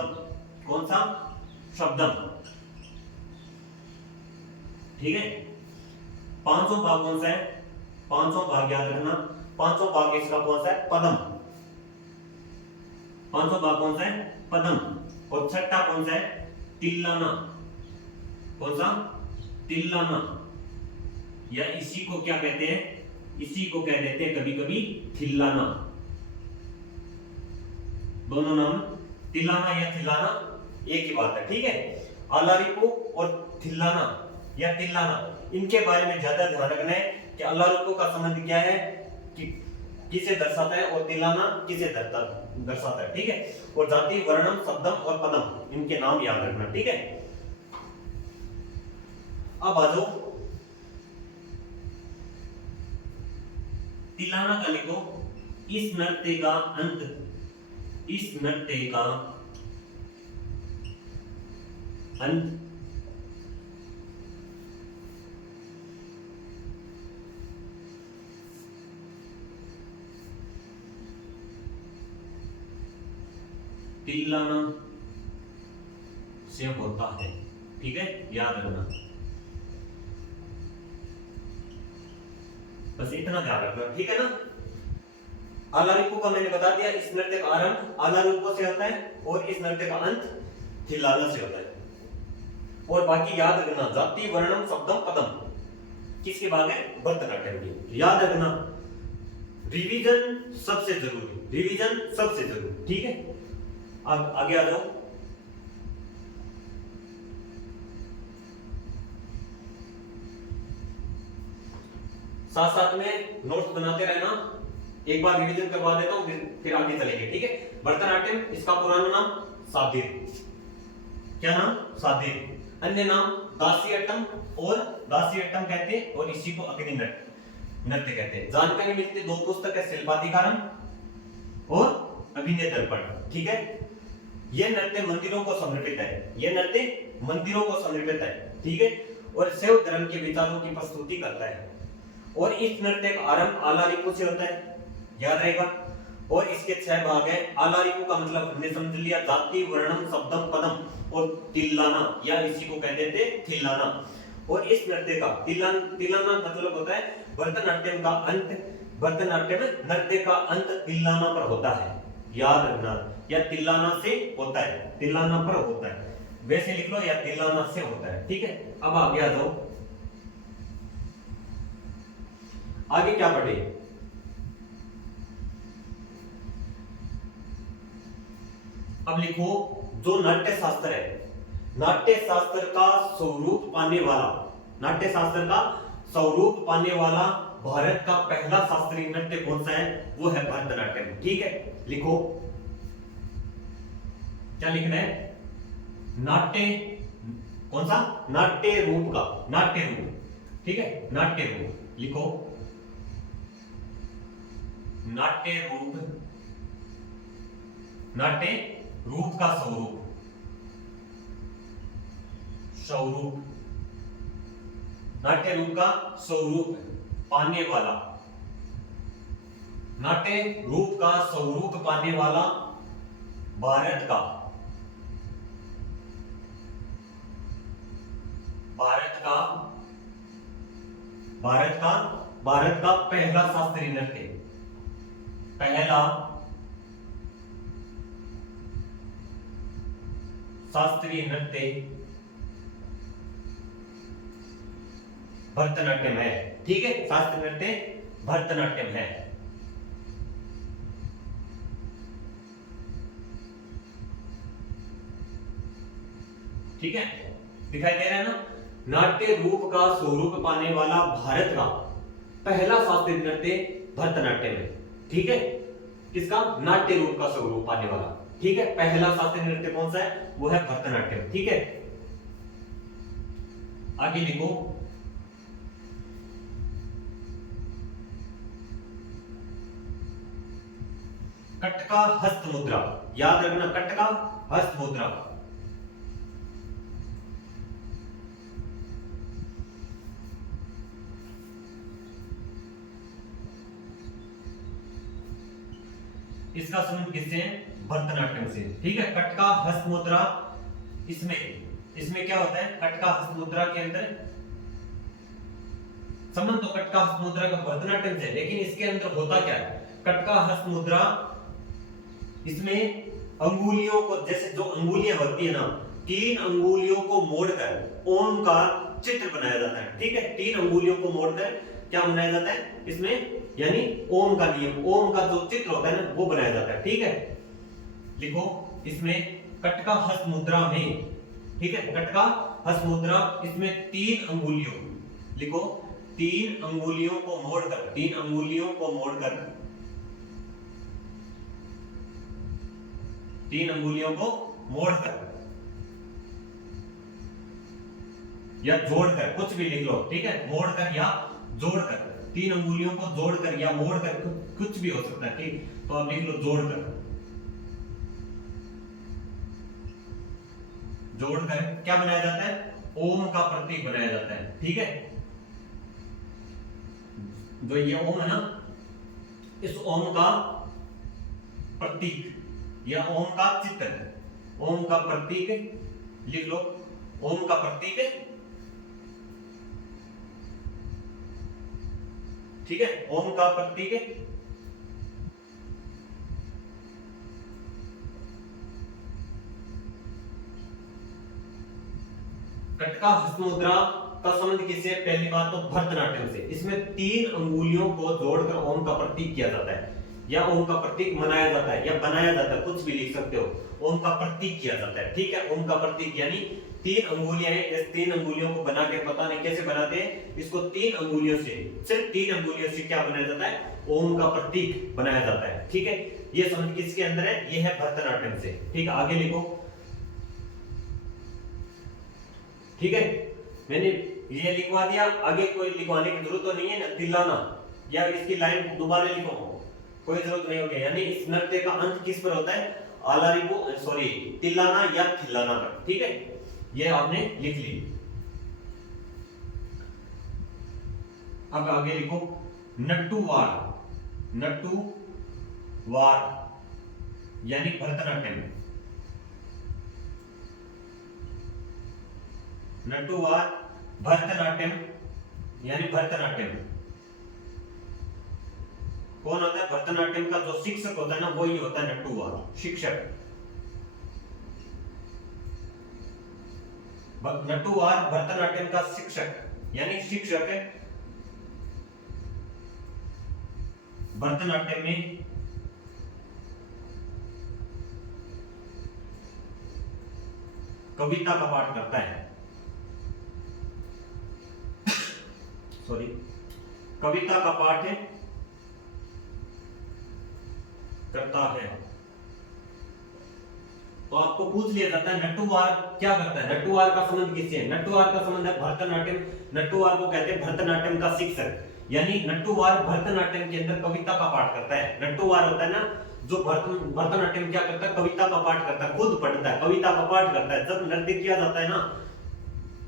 कौन सा, शब्दम। ठीक है, पांचवा भाग कौन सा है, पांचवा भाग याद रखना, पांचवा भाग इसका कौन सा है, पदम। पांचवा भाग कौन सा है, पदम। और छठा कौन सा है, तिल्लाना। कौन सा, तिल्लाना, या इसी को क्या कहते हैं, इसी को कह देते हैं कभी कभी थिल्लाना। दोनों नाम, तिल्लाना या थिल्लाना एक ही बात है। ठीक है, आलारिपु और थिल्लाना या तिल्लाना, इनके बारे में ज्यादा ध्यान रखना है कि आलारिपु का संबंध क्या है, कि किसे दर्शाता है और तिलाना किसे दर्शाता है, ठीक है। और जाति, वर्णम, शब्दम और पदम, इनके नाम याद रखना, ठीक है। अब आ जाओ तिलाना का लिखो, इस नृत्य का अंत, इस नृत्य का अंत तिलाना से होता है, ठीक है, याद रखना, बस इतना ध्यान रखना, ठीक है ना। आलारिपु का मैंने बता दिया, इस नृत्य का आरंभ आलारिपु से होता है और इस नृत्य का अंत थिल्लाना से होता है। और बाकी याद रखना, जाति, वर्णम, शब्दम, पदम किसके भाग है, भरतनाट्यम की, याद रखना। रिवीजन सबसे जरूरी, रिवीजन सबसे जरूरी, ठीक है। अब आगे आ जाओ, साथ साथ में नोट्स बनाते रहना, एक बार रिवीजन करवा देता हूं फिर आगे चलेंगे, ठीक है। भरतनाट्यम, इसका पुराना नाम साधिर, क्या नाम, साधिर, अन्य नाम दासियट्टम, और दासियट्टम कहते हैं, और इसी को अग्नि नृत्य कहते हैं। जानकारी मिलती दो पुस्तक है, शिल्पाधिकारम और अभिनय दर्पण, ठीक है। यह नृत्य मंदिरों को समर्पित है, यह नृत्य मंदिरों को समर्पित है, ठीक है, और शैव धर्म के विचारों की प्रस्तुति करता है। और इस नृत्य का आरंभ आलारिपु से होता है, याद रहेगा। और इसके 6 भाग है। आलारिपु का मतलब हमने समझ लिया, जाति, वर्णम, शब्दम, पदम और तिल्लाना, या इसी को कहते थे थिल्लाना। और इस नृत्य का तिल्लाना मतलब होता है भरतनाट्यम का अंत, भरतनाट्यम नृत्य का अंत तिल्लाना पर होता है, याद रखना, या तिल्लाना से होता है, तिल्लाना पर होता है, वैसे लिख लो, या तिल्लाना से होता है, ठीक है। अब आगे आ जाओ, आगे क्या पढ़े, अब लिखो, जो नाट्य शास्त्र है, नाट्य शास्त्र का स्वरूप पाने वाला, नाट्य शास्त्र का स्वरूप पाने वाला भारत का पहला शास्त्रीय नृत्य कौन सा है, वो है भरतनाट्यम, ठीक है। लिखो, क्या लिखना है, नाट्य, कौन सा, नाट्य रूप का, नाट्य रूप, ठीक है, नाट्य रूप लिखो, नाट्य रूप, नाट्य रूप का स्वरूप, स्वरूप, नाट्य रूप का स्वरूप पाने वाला, नाट्य रूप का स्वरूप पाने वाला भारत का, भारत का पहला शास्त्रीय नृत्य, पहला शास्त्रीय नृत्य भरतनाट्यम है, ठीक है, शास्त्रीय नृत्य भरतनाट्यम है। ठीक है, दिखाई दे रहा है ना, नाट्य रूप का स्वरूप पाने वाला भारत का पहला शास्त्रीय नृत्य भरतनाट्यम है, ठीक है, किसका, नाट्य रूप का स्वरूप पाने वाला, ठीक है, पहला शास्त्रीय नृत्य कौन सा है, वो है भरतनाट्यम, ठीक है। आगे लिखो, कटका हस्त मुद्रा, याद रखना, कटका हस्त मुद्रा, इसका संबंध किससे है, भरतनाट्यम से, ठीक है। कटका हस्त मुद्रा, इसमें क्या होता है, कटका हस्त मुद्रा के अंदर संबंध तो कटका हस्त मुद्रा का भरतनाट्यम से, लेकिन इसके अंदर होता क्या है, कटका हस्त मुद्रा, इसमें अंगुलियों को, जैसे जो अंगुलियां होती है ना, 3 अंगुलियों को मोड़कर ओम का चित्र बनाया जाता है, ठीक है, 3 अंगुलियों को मोड़कर क्या बनाया जाता है इसमें, यानी ओम का नियम, ओम का जो चित्र होता है ना, वो बनाया जाता है, ठीक है। लिखो, इसमें कटका हस्त मुद्रा में, ठीक है, कटका हस्त मुद्रा, इसमें 3 अंगुलियों, लिखो, 3 अंगुलियों को मोड़कर, 3 अंगुलियों को मोड़कर तीन अंगुलियों को मोड़कर या जोड़कर, कुछ भी लिख लो, ठीक है, मोड़कर या जोड़कर, तीन अंगुलियों को जोड़कर या मोड़कर, कुछ भी हो सकता है, ठीक, तो आप लिख लो जोड़कर। जोड़कर क्या बनाया जाता है? ओम का प्रतीक बनाया जाता है, ठीक है। जो ये ओम है ना, इस ओम का प्रतीक या ओम का चित्र, ओम का प्रतीक लिख लो, ओम का प्रतीक, ठीक है, ओम का प्रतीक कटका हस्त मुद्रा का संबंध किससे? पहली बात तो भरतनाट्यम से। इसमें तीन अंगुलियों को जोड़कर ओम का प्रतीक किया जाता है या ओम का प्रतीक मनाया जाता है या बनाया जाता है, कुछ भी लिख सकते हो। ओम का प्रतीक किया जाता है, ठीक है। ओम का प्रतीक यानी तीन अंगुलियां हैं, इस तीन अंगुलियों को बना के, पता नहीं कैसे बनाते हैं इसको, तीन अंगुलियों से, सिर्फ तीन अंगुलियों से क्या बनाया जाता है? ओम का प्रतीक बनाया जाता है, ठीक है। ये समझ किसके अंदर है? ये है भरतनाट्यम से, ठीक है। आगे लिखो, ठीक है, मैंने ये लिखवा दिया, आगे कोई लिखवाने की जरूरत तो नहीं है ना, तिल्लाना या इसकी लाइन दोबारा लिखो, कोई जरूरत नहीं होगी। यानी इस नृत्य का अंत किस पर होता है? आलारिपो, सॉरी, तिल्लाना या थिल्लाना पर, ठीक है। ये आपने लिख ली। अब आगे लिखो नट्टुवार, नट्टुवार यानी भरतनाट्यम, नट्टुवार भरतनाट्यम यानी भरतनाट्यम। कौन होता है? भरतनाट्यम का जो शिक्षक होता है ना, वही होता है नट्टुवार, शिक्षक। नट्टुवार भरतनाट्यम का शिक्षक यानी शिक्षक है भरतनाट्यम में कविता का पाठ करता है, सॉरी, कविता का पाठ करता है। तो आपको पूछ लिया जाता है नट्टुवार क्या करता है? नट्टुवार का संबंध किससे है? नट्टुवार का संबंध है भरतनाट्यम, नट्टुवार को कहते हैं भरतनाट्यम का शिक्षक। यानी नट्टुवार भरतनाट्यम के अंदर कविता का पाठ करता है। नट्टुवार होता है ना, जो भरतनाट्यम क्या करता है? कविता का पाठ करता है, खुद पढ़ता है, कविता का पाठ करता है। जब नृत्य किया जाता है ना,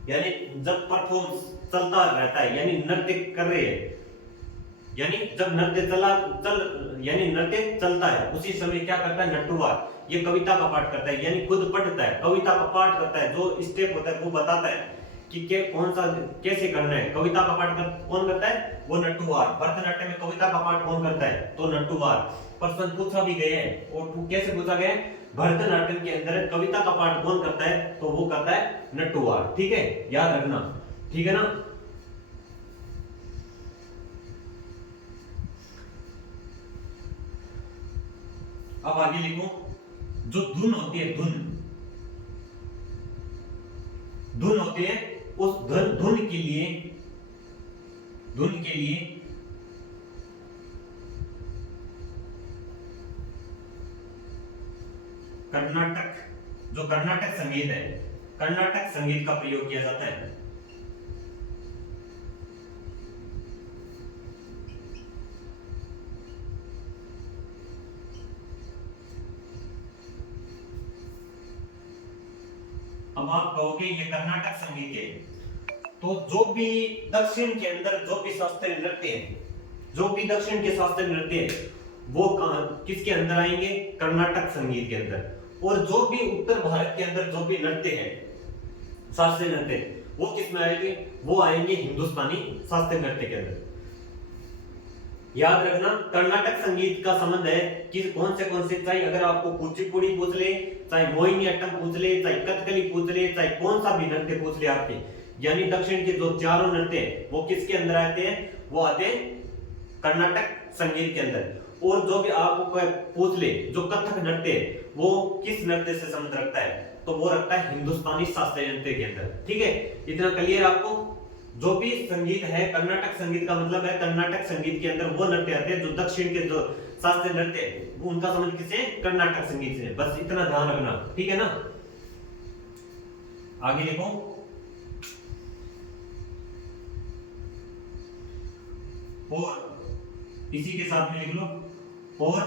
यानी जब परफॉर्मेंस चलता रहता है, यानी नृत्य कर रहे हैं, यानी जब नृत्य यानी नृत्य चलता है, उसी समय क्या करता है नट्टुवार? ये कविता का पाठ करता है, यानी खुद पढ़ता है, कविता का पाठ करता है। जो स्टेप होता है वो बताता है कि कौन सा कैसे करना है। कविता का पाठ कौन करता है? वो नट्टुवार। भरतनाट्यम में कविता का पाठ कौन करता है? तो नट्टुवार। प्रश्न पूछा भी गया है, और कैसे पूछा गया है? भरतनाट्यम के अंदर कविता का पाठ कौन करता है? तो वो करता है नट्टुवार, ठीक है, याद रखना, ठीक है ना। अब आगे लिखो, जो धुन होती है, धुन होती है, उस धुन के लिए कर्नाटक, जो कर्नाटक संगीत है, कर्नाटक संगीत का प्रयोग किया जाता है। अब आप कहोगे ये कर्नाटक संगीत है, तो जो भी दक्षिण के अंदर जो भी शास्त्रीय नृत्य है, जो भी दक्षिण के शास्त्रीय नृत्य है, वो किसके अंदर आएंगे? कर्नाटक संगीत के अंदर। और जो भी उत्तर भारत के अंदर जो भी नृत्य है, शास्त्रीय नृत्य, वो किस में आएंगे? वो आएंगे हिंदुस्तानी शास्त्रीय नृत्य के अंदर। याद रखना, कर्नाटक संगीत का संबंध है कि कौन से, चाहे अगर आपको कुचिपुड़ी पूछ ले, चाहे मोहिनीअट्टम पूछ ले, चाहे कथकली पूछ ले, चाहे कौन सा भी नृत्य पूछ ले आपके, यानी दक्षिण के जो चारों नृत्य हैं वो किसके अंदर आते हैं? वो आते हैं कर्नाटक संगीत के अंदर। और जो भी आपको पूछ ले जो कथक नृत्य है, वो किस नृत्य से संबंध रखता है? तो वो रखता है हिंदुस्तानी शास्त्रीय नृत्य के अंदर, ठीक है। इतना क्लियर आपको? जो भी संगीत है, कर्नाटक संगीत का मतलब है कर्नाटक संगीत के अंदर वो नृत्य आते हैं जो दक्षिण के जो शास्त्रीय नृत्य है वो उनका संबंध किससे, कर्नाटक संगीत से। बस इतना ध्यान रखना, ठीक है ना। आगे लिखो, और इसी के साथ में लिख लो, और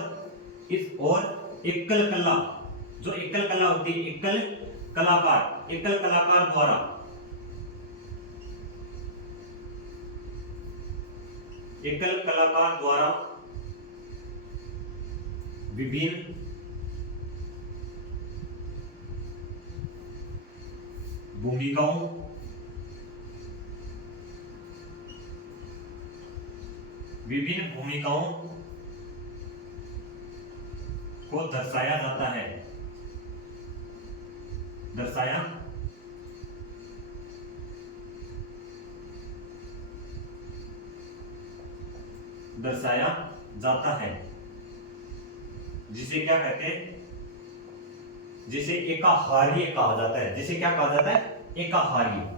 एकल कला, जो एकल कला होती है, एकल कलाकार द्वारा, एकल कलाकार द्वारा विभिन्न भूमिकाओं को दर्शाया जाता है, दर्शाया जाता है, जिसे क्या कहते हैं, जिसे एकाहार्य कहा जाता है। जिसे क्या कहा जाता है, एकाहार्य।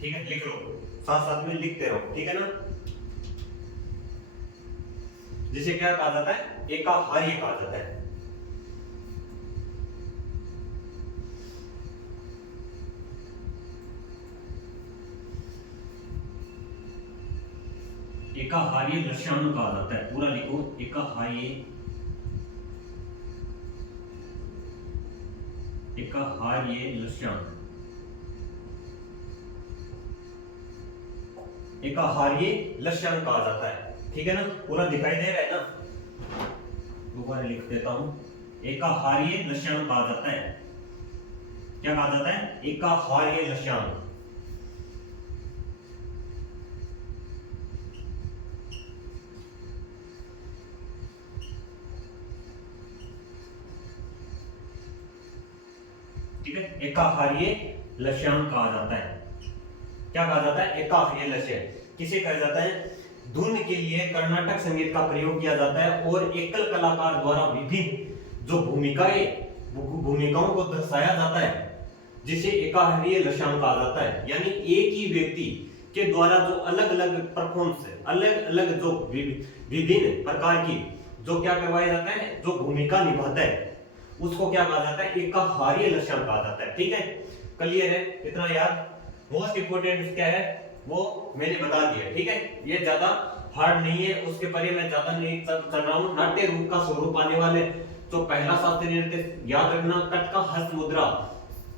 ठीक है, लिख लो, साथ साथ में लिखते रहो, ठीक है ना। जिसे क्या कहा जाता है, एकाहार्य कहा जाता है। एकाहार्य लक्ष्याणु कहा जाता है, पूरा लिखो, एकाहार्य लक्ष्याणु, एकाहार्य लक्ष्याणु कहा जाता है, ठीक है ना। पूरा दिखाई दे रहा है ना, दोबारा लिख देता हूं, एकाहार्य लक्ष्याणु कहा जाता है। क्या कहा जाता है, एकाहार्य लक्ष्याणु। ठीक है, एकाहार्य लक्ष्याणु कहा जाता है। क्या कहा जाता है, एकाहार्य लक्ष्य। किसे कहा जाता है, धुन के लिए कर्नाटक संगीत का प्रयोग किया जाता है और एकल कलाकार द्वारा विभिन्न जो भूमिकाओं को दर्शाया जाता है, जिसे एकाहार्य लक्ष्याणु कहा जाता है। यानी एक ही व्यक्ति के द्वारा जो अलग अलग परफॉर्मेंस है, अलग अलग जो विभिन्न प्रकार की जो क्या करवाया जाता है, जो भूमिका निभाता है, उसको क्या कहा जाता है, एकाहार्य लक्ष्याणु कहा जाता है। ठीक है, क्लियर है, इतना याद। मोस्ट इंपोर्टेंट क्या है वो मैंने बता दिया, ठीक है। ये ज्यादा हार्ड नहीं है, उसके परे मैं ज्यादा नहीं चल रहा हूँ। नाट्य रूप का स्वरूप आने वाले तो पहला शास्त्रीय नृत्य याद रखना, कटका हस्त मुद्रा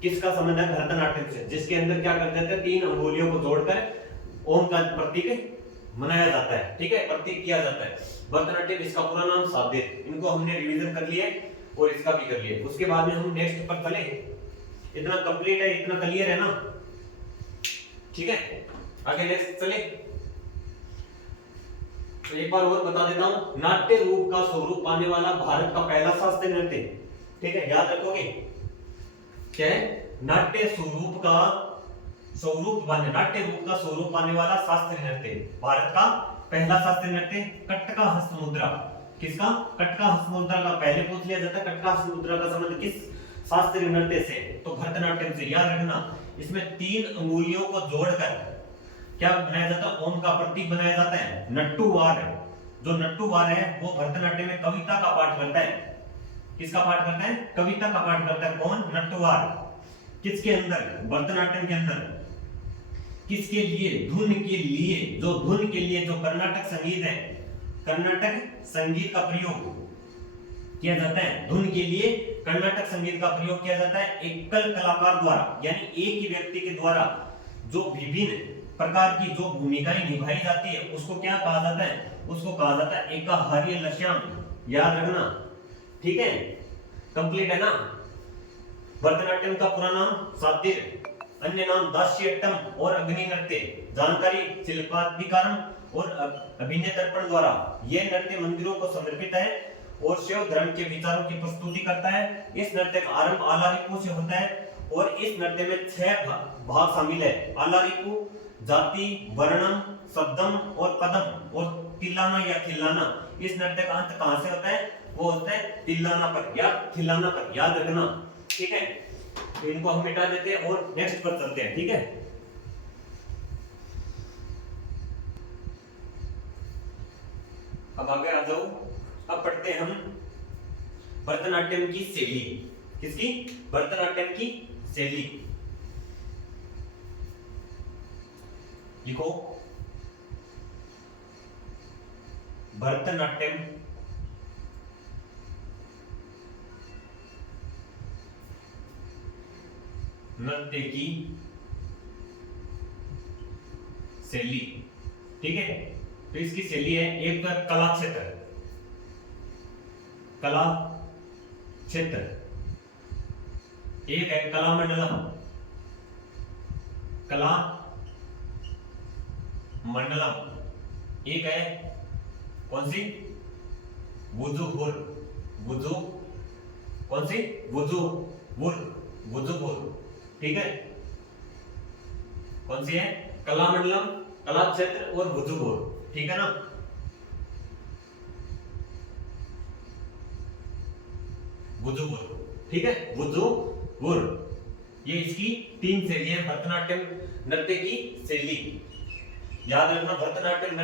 किसका संबंध है, भरतनाट्यम से, जिसके अंदर क्या कर देते हैं, 3 अंगुलियों को जोड़कर ओम का प्रतीक मनाया जाता है, ठीक है, प्रतीक किया जाता है। भरतनाट्यम, इसका पूरा नाम साध्य। इनको हमने रिवीजन कर लिया और इसका भी कर लिया। उसके बाद में हम नेक्स्ट पर चले। इतना कंप्लीट है, इतना क्लियर है ना, ठीक है। आगे नेक्स्ट चले। तो एक बार और बता देता हूं, नाट्य रूप का स्वरूप पाने वाला भारत का पहला शास्त्रीय नृत्य, ठीक है, याद रखोगे क्या है, नाट्य रूप का स्वरूप पाने वाला शास्त्रीय नृत्य, भारत का पहला शास्त्रीय नृत्य कटका हस्त मुद्रा। किसका, कटका हस्त मुद्रा का। पहले पूछ लिया जाता है कटका हस्त मुद्रा का संबंध किस शास्त्रीय नृत्य से, तो भरतनाट्यम से। याद रखना, इसमें 3 अंगुलियों को जोड़कर क्या बनाया जाता है, ओम का प्रतीक बनाया जाता है। नट्टूवार, जो नट्टूवार है वो भरतनाट्यम में कविता का पाठ करता है। किसका पाठ करता है, कविता का पाठ करता है। कौन, नट्टूवार। किसके अंदर, भरतनाट्यम के अंदर। किसके लिए, धुन के लिए। धुन के लिए जो कर्नाटक संगीत है, कर्नाटक संगीत का प्रयोग किया जाता है। धुन के लिए कर्नाटक संगीत का प्रयोग किया जाता है एकल कलाकार द्वारा, यानी एक ही व्यक्ति के द्वारा जो विभिन्न प्रकार की जो भूमिकाएं निभाई जाती है, उसको क्या कहा जाता है, उसको कहा जाता है एकाहार्य लक्ष्याणु। याद रखना, ठीक है, कंप्लीट है ना। भरतनाट्यम का पूरा नाम साध्य, अन्य नाम दास्यट्टम और अग्नि नृत्य। जानकारी शिल्पाधिकारम और अभिनय दर्पण द्वारा। यह नृत्य मंदिरों को समर्पित है और शिव धर्म के विचारों की प्रस्तुति करता है। इस नृत्य का आरंभ आलारिपों से होता है और इस नृत्य में 6 भाग शामिल है। आलारिपु, जाति, वर्णम, शब्दम और पदम और तिल्लाना या थिल्लाना। इस नृत्य का अंत कहां से होता है? वो होता है तिल्लाना पर या थिल्लाना पर, याद रखना, ठीक है। तो इनको हम मिटा देते हैं और नेक्स्ट पर चलते हैं, ठीक है। अब आगे आ जाओ। अब पढ़ते हैं हम भरतनाट्यम की शैली। किसकी? भरतनाट्यम की शैली। लिखो, भरतनाट्यम नृत्य की शैली, ठीक है। तो इसकी शैली है, एक तो कला क्षेत्र, कला क्षेत्र, एक है कला मंडलम, कला मंडलम, एक है कौन सी? वुजुहुर, वुजु, कौन सी? वुजुहुर, वुजुहुर, ठीक है। कौन सी है? कला मंडलम, कला क्षेत्र और वुजुहुर, ठीक है ना। वुजुहुर, ठीक है, वुजुहुर। ये इसकी 3 शैली है भरतनाट्यम नृत्य की शैली। याद रखना, भरतनाट्यम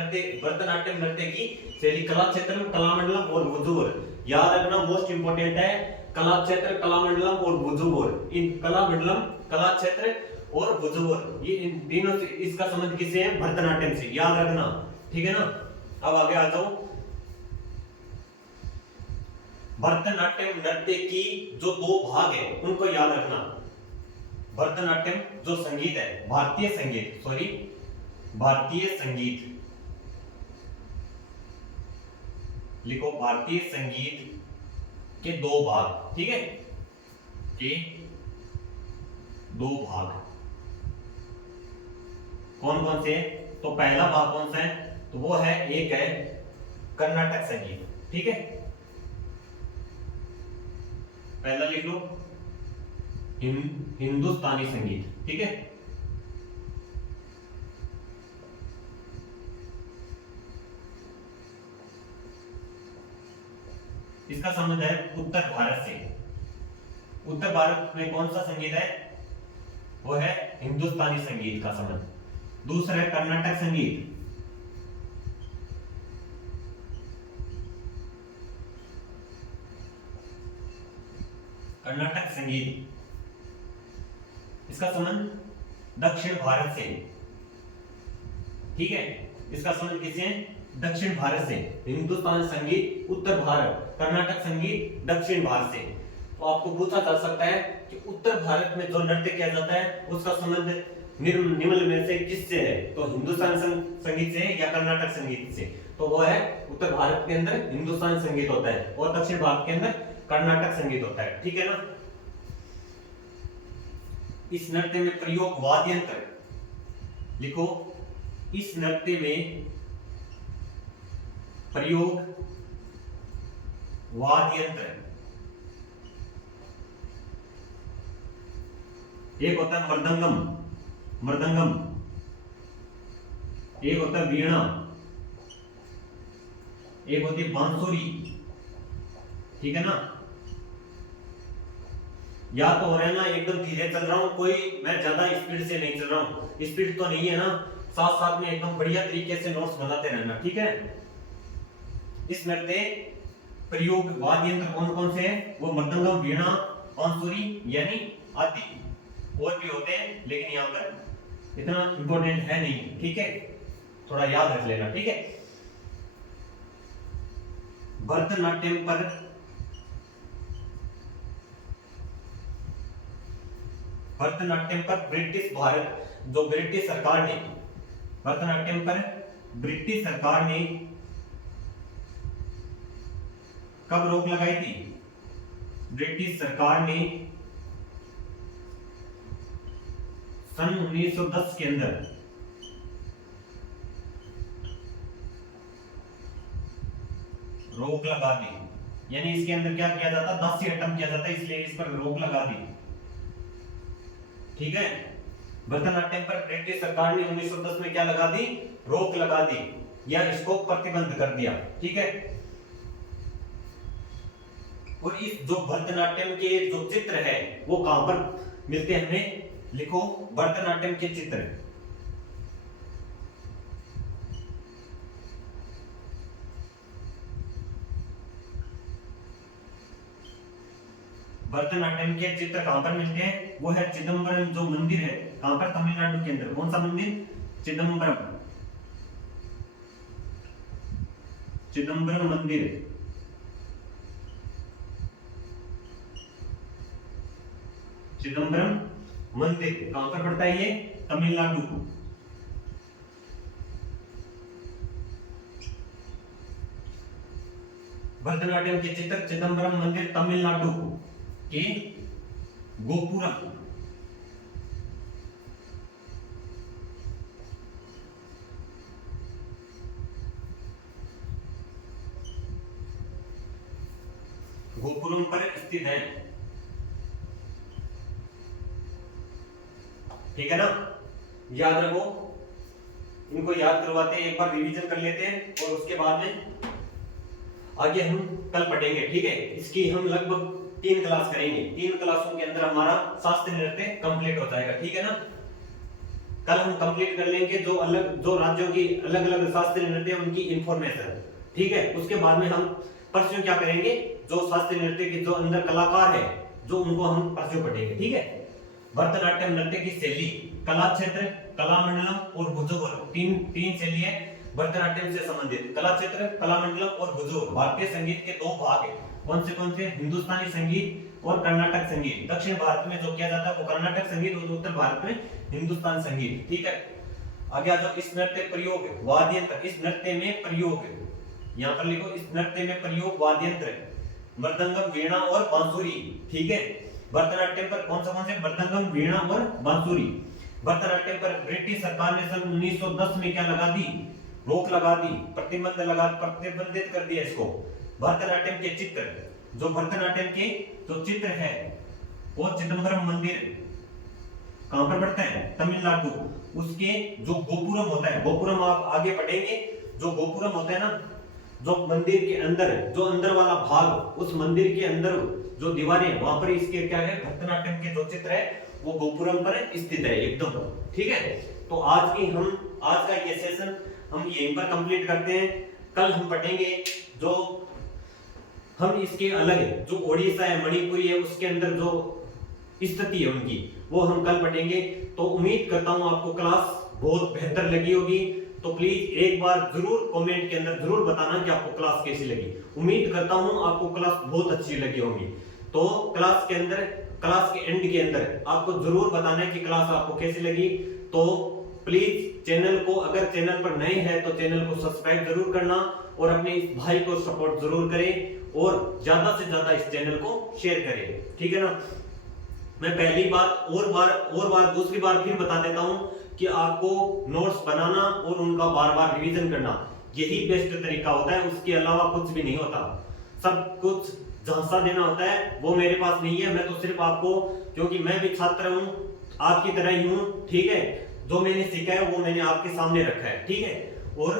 नृत्य की शैली कला क्षेत्र, कला मंडलम और वुजुहुर। याद रखना, मोस्ट इंपोर्टेंट है कला क्षेत्र, कला मंडलम और वुजुहुर। इन कला मंडलम, कला क्षेत्र और वुजुहुर, ये इन तीनों से इसका संबंध किससे है? भरतनाट्यम से, याद रखना, ठीक है ना। अब आगे आ जाओ। भरतनाट्यम नृत्य की जो 2 भाग है उनको याद रखना। भरतनाट्यम जो संगीत है, भारतीय संगीत, सॉरी, भारतीय संगीत, लिखो, भारतीय संगीत के 2 भाग, ठीक है, के 2 भाग कौन कौन से हैं? तो पहला भाग कौन सा है? तो वो है, एक है कर्नाटक संगीत, ठीक है। पहला लिख लो हिंदुस्तानी संगीत, ठीक है। इसका संबंध है उत्तर भारत से। उत्तर भारत में कौन सा संगीत है? वो है हिंदुस्तानी संगीत का संबंध। दूसरा है कर्नाटक संगीत। कर्नाटक संगीत, इसका संबंध दक्षिण भारत से, ठीक है। इसका संबंध किससे है? दक्षिण भारत से। हिंदुस्तानी संगीत उत्तर भारत, कर्नाटक संगीत दक्षिण भारत से। तो आपको पूछा जा सकता है कि उत्तर भारत में जो नृत्य किया जाता है उसका संबंध निम्न में से किससे है? तो हिंदुस्तानी संगीत से है या कर्नाटक संगीत से? तो वो है, उत्तर भारत के अंदर हिंदुस्तानी संगीत होता है और दक्षिण भारत के अंदर कर्नाटक संगीत होता है, ठीक है ना। इस नृत्य में प्रयोग वाद्य यंत्र, लिखो, इस नृत्य में प्रयोग वाद्य यंत्र, एक होता है मृदंगम, मृदंगम, एक होता है वीणा, एक होती है बांसुरी, ठीक है ना। या तो हो रहा है ना, एकदम धीरे चल रहा हूं, कोई मैं ज्यादा स्पीड से नहीं चल रहा हूं, स्पीड तो नहीं है ना, साथ साथ में एकदम बढ़िया तरीके से नोट्स बनाते रहना, ठीक है। इस नृत्य प्रयोग वाद्य यंत्र कौन कौन से हैं? वो मृदंगम, वीणा, बांसुरी यानी आदि, और भी होते हैं लेकिन यहाँ पर इतना इंपॉर्टेंट है नहीं, ठीक है, थोड़ा याद रख लेना, ठीक है। भरतनाट्यम पर ब्रिटिश भारत, जो ब्रिटिश सरकार ने भरतनाट्यम पर ब्रिटिश सरकार ने कब रोक लगाई थी? ब्रिटिश सरकार ने सन 1910 के अंदर रोक लगा दी। यानी इसके अंदर क्या किया जाता? दास्य अटैम्प्ट किया जाता, इसलिए इस पर रोक लगा दी। ठीक है। भरतनाट्यम पर ब्रिटिश सरकार ने 1910 में क्या लगा दी, रोक लगा दी या इसको प्रतिबंध कर दिया, ठीक है। और इस जो भरतनाट्यम के जो चित्र है वो कहां पर मिलते हैं, हमें लिखो भरतनाट्यम के चित्र। भरतनाट्यम के चित्र कहां पर मिलते हैं, वो है चिदम्बरम जो मंदिर है, कहां पर, तमिलनाडु के अंदर। कौन सा मंदिर, चिदम्बरम, चिदम्बरम मंदिर, चिदम्बरम मंदिर कहां पर पड़ता है, ये तमिलनाडु। भरतनाट्यम के चित्र चिदम्बरम मंदिर तमिलनाडु के गोपुरम, गोपुरम पर स्थित है, ठीक है ना। याद रखो, इनको याद करवाते हैं, एक बार रिवीजन कर लेते हैं और उसके बाद में आगे हम कल पढ़ेंगे, ठीक है। इसकी हम लगभग 3 क्लास करेंगे, 3 क्लासों के अंदर हमारा शास्त्रीय नृत्य कंप्लीट हो जाएगा, ठीक है ना। कल हम कंप्लीट कर लेंगे जो राज्यों की अलग अलग शास्त्रीय नृत्य उनकी इंफॉर्मेशन, ठीक है। उसके बाद में हम परसों क्या करेंगे, जो शास्त्रीय नृत्य के जो अंदर कलाकार है जो उनको हम परसों पढ़ेंगे, ठीक है। भरतनाट्यम नृत्य की शैली, कला क्षेत्र, कलामंडलम और भुजोग, तीन शैली है भरतनाट्यम से संबंधित। कला क्षेत्र, कलामंडलम और भुजोग भारतीय संगीत के 2 भाग है। कौन से, हिंदुस्तानी संगीत और कर्नाटक संगीत। दक्षिण भारत में जो किया जाता है वो कर्नाटक संगीत और उत्तर भारत में हिंदुस्तान संगीत, ठीक है। आगे आ जाओ, इस नृत्य प्रयोग वाद्ययंत्र, इस नृत्य में प्रयोग, यहाँ पर लिखो, इस नृत्य में प्रयोग वाद्ययंत्र मृदंगम, वीणा और बांसुरी, ठीक है। भरतनाट्यम पर कौन से मृदंगम, वीणा और बांसुरी। भरतनाट्यम पर ब्रिटिश सरकार ने सन 1910 में क्या लगा दी, रोक लगा दी, प्रतिबंधित कर दिया इसको। भरतनाट्यम के चित्र, जो भरतनाट्यम के जो चित्र है वो चिदम्बरम मंदिर कहां पर पड़ता है, तमिलनाडु। उसके जो गोपुरम होता है, गोपुरम आप आगे पढ़ेंगे, जो गोपुरम होता है ना, जो मंदिर के अंदर, जो अंदर वाला भाग, उस मंदिर के अंदर जो दीवारें, वहां पर इसके क्या है, भरतनाट्यम के जो चित्र है वो गोपुरम पर स्थित है एकदम, ठीक है। तो आज का ये सेशन हम यहीं पर कंप्लीट करते हैं। कल हम पढ़ेंगे जो हम इसके अलग जो ओडिशा है, मणिपुरी है, उसके अंदर जो स्थिति है उनकी, वो हम कल पढ़ेंगे। तो उम्मीद करता हूं आपको क्लास बहुत बेहतर लगी होगी। तो प्लीज एक बार जरूर कमेंट के अंदर जरूर बताना कि आपको क्लास कैसी लगी। उम्मीद करता हूं आपको क्लास बहुत अच्छी लगी होगी। तो क्लास के एंड के अंदर आपको जरूर बताना है कि क्लास आपको कैसी लगी। तो प्लीज चैनल को, अगर चैनल पर नए हैं तो चैनल को सब्सक्राइब जरूर करना और अपने इस भाई को सपोर्ट जरूर करें और ज्यादा से ज्यादा इस चैनल को शेयर करें, ठीक है ना। मैं पहली बात दूसरी बार फिर बता देता हूं कि आपको नोट्स बनाना और उनका बार बार रिवीजन करना, यही बेस्ट तरीका होता है। उसके अलावा कुछ भी नहीं होता। सब कुछ झांसा देना होता है, वो मेरे पास नहीं है। मैं तो सिर्फ आपको, क्योंकि मैं भी छात्र हूं, आपकी तरह ही हूं, ठीक है। जो मैंने सीखा है वो मैंने आपके सामने रखा है, ठीक है। और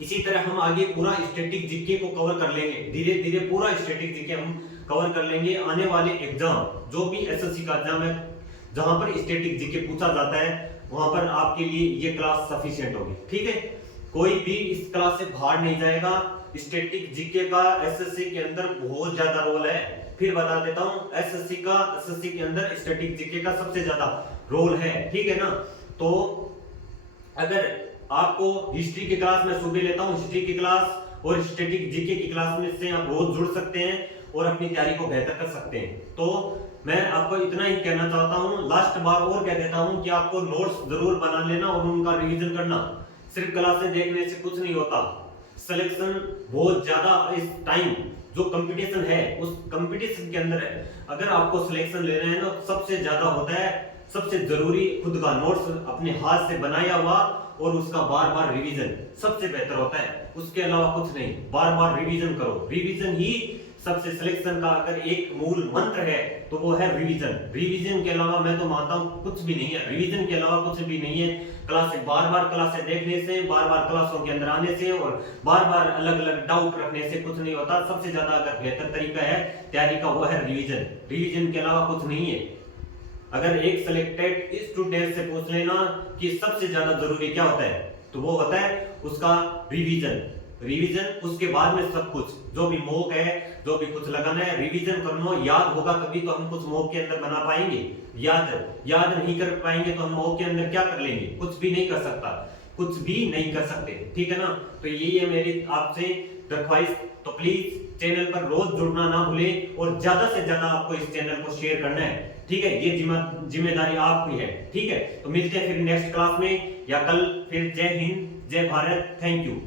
इसी तरह हम आगे पूरा स्टैटिक जीके को कवर कर लेंगे, धीरे धीरे पूरा स्टैटिक जीके हम कवर कर लेंगे। आने वाले एग्जाम, जो भी एसएससी का एग्जाम है जहां पर स्टैटिक जीके पूछा जाता है, वहां पर आपके लिए ये क्लास सफिशिएंट होगी, ठीक है। कोई भी इस क्लास से बाहर नहीं जाएगा। स्टैटिक जीके का एसएससी के अंदर बहुत ज्यादा रोल है। फिर बता देता हूं, एसएससी के अंदर स्टैटिक जीके का सबसे ज्यादा रोल है, ठीक है ना। तो अगर आपको हिस्ट्री की क्लास में सुबह लेता हूं, हिस्ट्री की क्लास और स्टैटिक जीके की क्लास में से आप रोज जुड़ सकते हैं और अपनी तैयारी को बेहतर कर सकते हैं। तो मैं आपको इतना ही कहना चाहता हूं, लास्ट बार और कह देता हूं कि आपको नोट्स जरूर बना लेना और उनका रिवीजन करना। सिर्फ क्लासें देखने से कुछ नहीं होता। सिलेक्शन बहुत ज्यादा इस टाइम जो कंपटीशन है, उस कंपटीशन के अंदर है, अगर आपको सिलेक्शन लेना है ना, सबसे ज्यादा होता है, सबसे जरूरी खुद का नोट्स अपने हाथ से बनाया हुआ और उसका बार बार रिवीजन सबसे बेहतर होता है। उसके अलावा कुछ नहीं, बार बार रिवीजन करो। रिवीजन ही सबसे सिलेक्शन का अगर एक मूल मंत्र है तो वो है रिवीजन। रिवीजन के अलावा मैं तो मानता हूँ कुछ भी नहीं है, रिवीजन के अलावा कुछ भी नहीं है। क्लासें बार बार क्लासें देखने से, बार बार क्लासों के अंदर आने से और बार बार अलग अलग डाउट रखने से कुछ नहीं होता। सबसे ज्यादा अगर बेहतर तरीका है तैयारी का वो है रिवीजन। रिवीजन के अलावा कुछ नहीं है। अगर एक सिलेक्टेड स्टूडेंट से पूछ लेना कि सबसे ज्यादा जरूरी क्या होता है, तो वो होता है उसका रिवीजन। रिवीजन, उसके बाद में सब कुछ, जो भी मॉक है, जो भी कुछ लगाना है, रिवीजन करना, याद होगा तभी तो हम कुछ मॉक के अंदर बना पाएंगे। याद नहीं कर पाएंगे तो हम मॉक के अंदर क्या कर लेंगे? कुछ भी नहीं कर सकता, कुछ भी नहीं कर सकते, ठीक है ना। तो यही है मेरी आपसे रिक्वेस्ट। तो प्लीज चैनल पर रोज जुड़ना ना भूलें और ज्यादा से ज्यादा आपको इस चैनल को शेयर करना है, ठीक है। ये जिम्मेदारी आपकी है, ठीक है। तो मिलते हैं फिर नेक्स्ट क्लास में या कल। फिर जय हिंद, जय भारत, थैंक यू।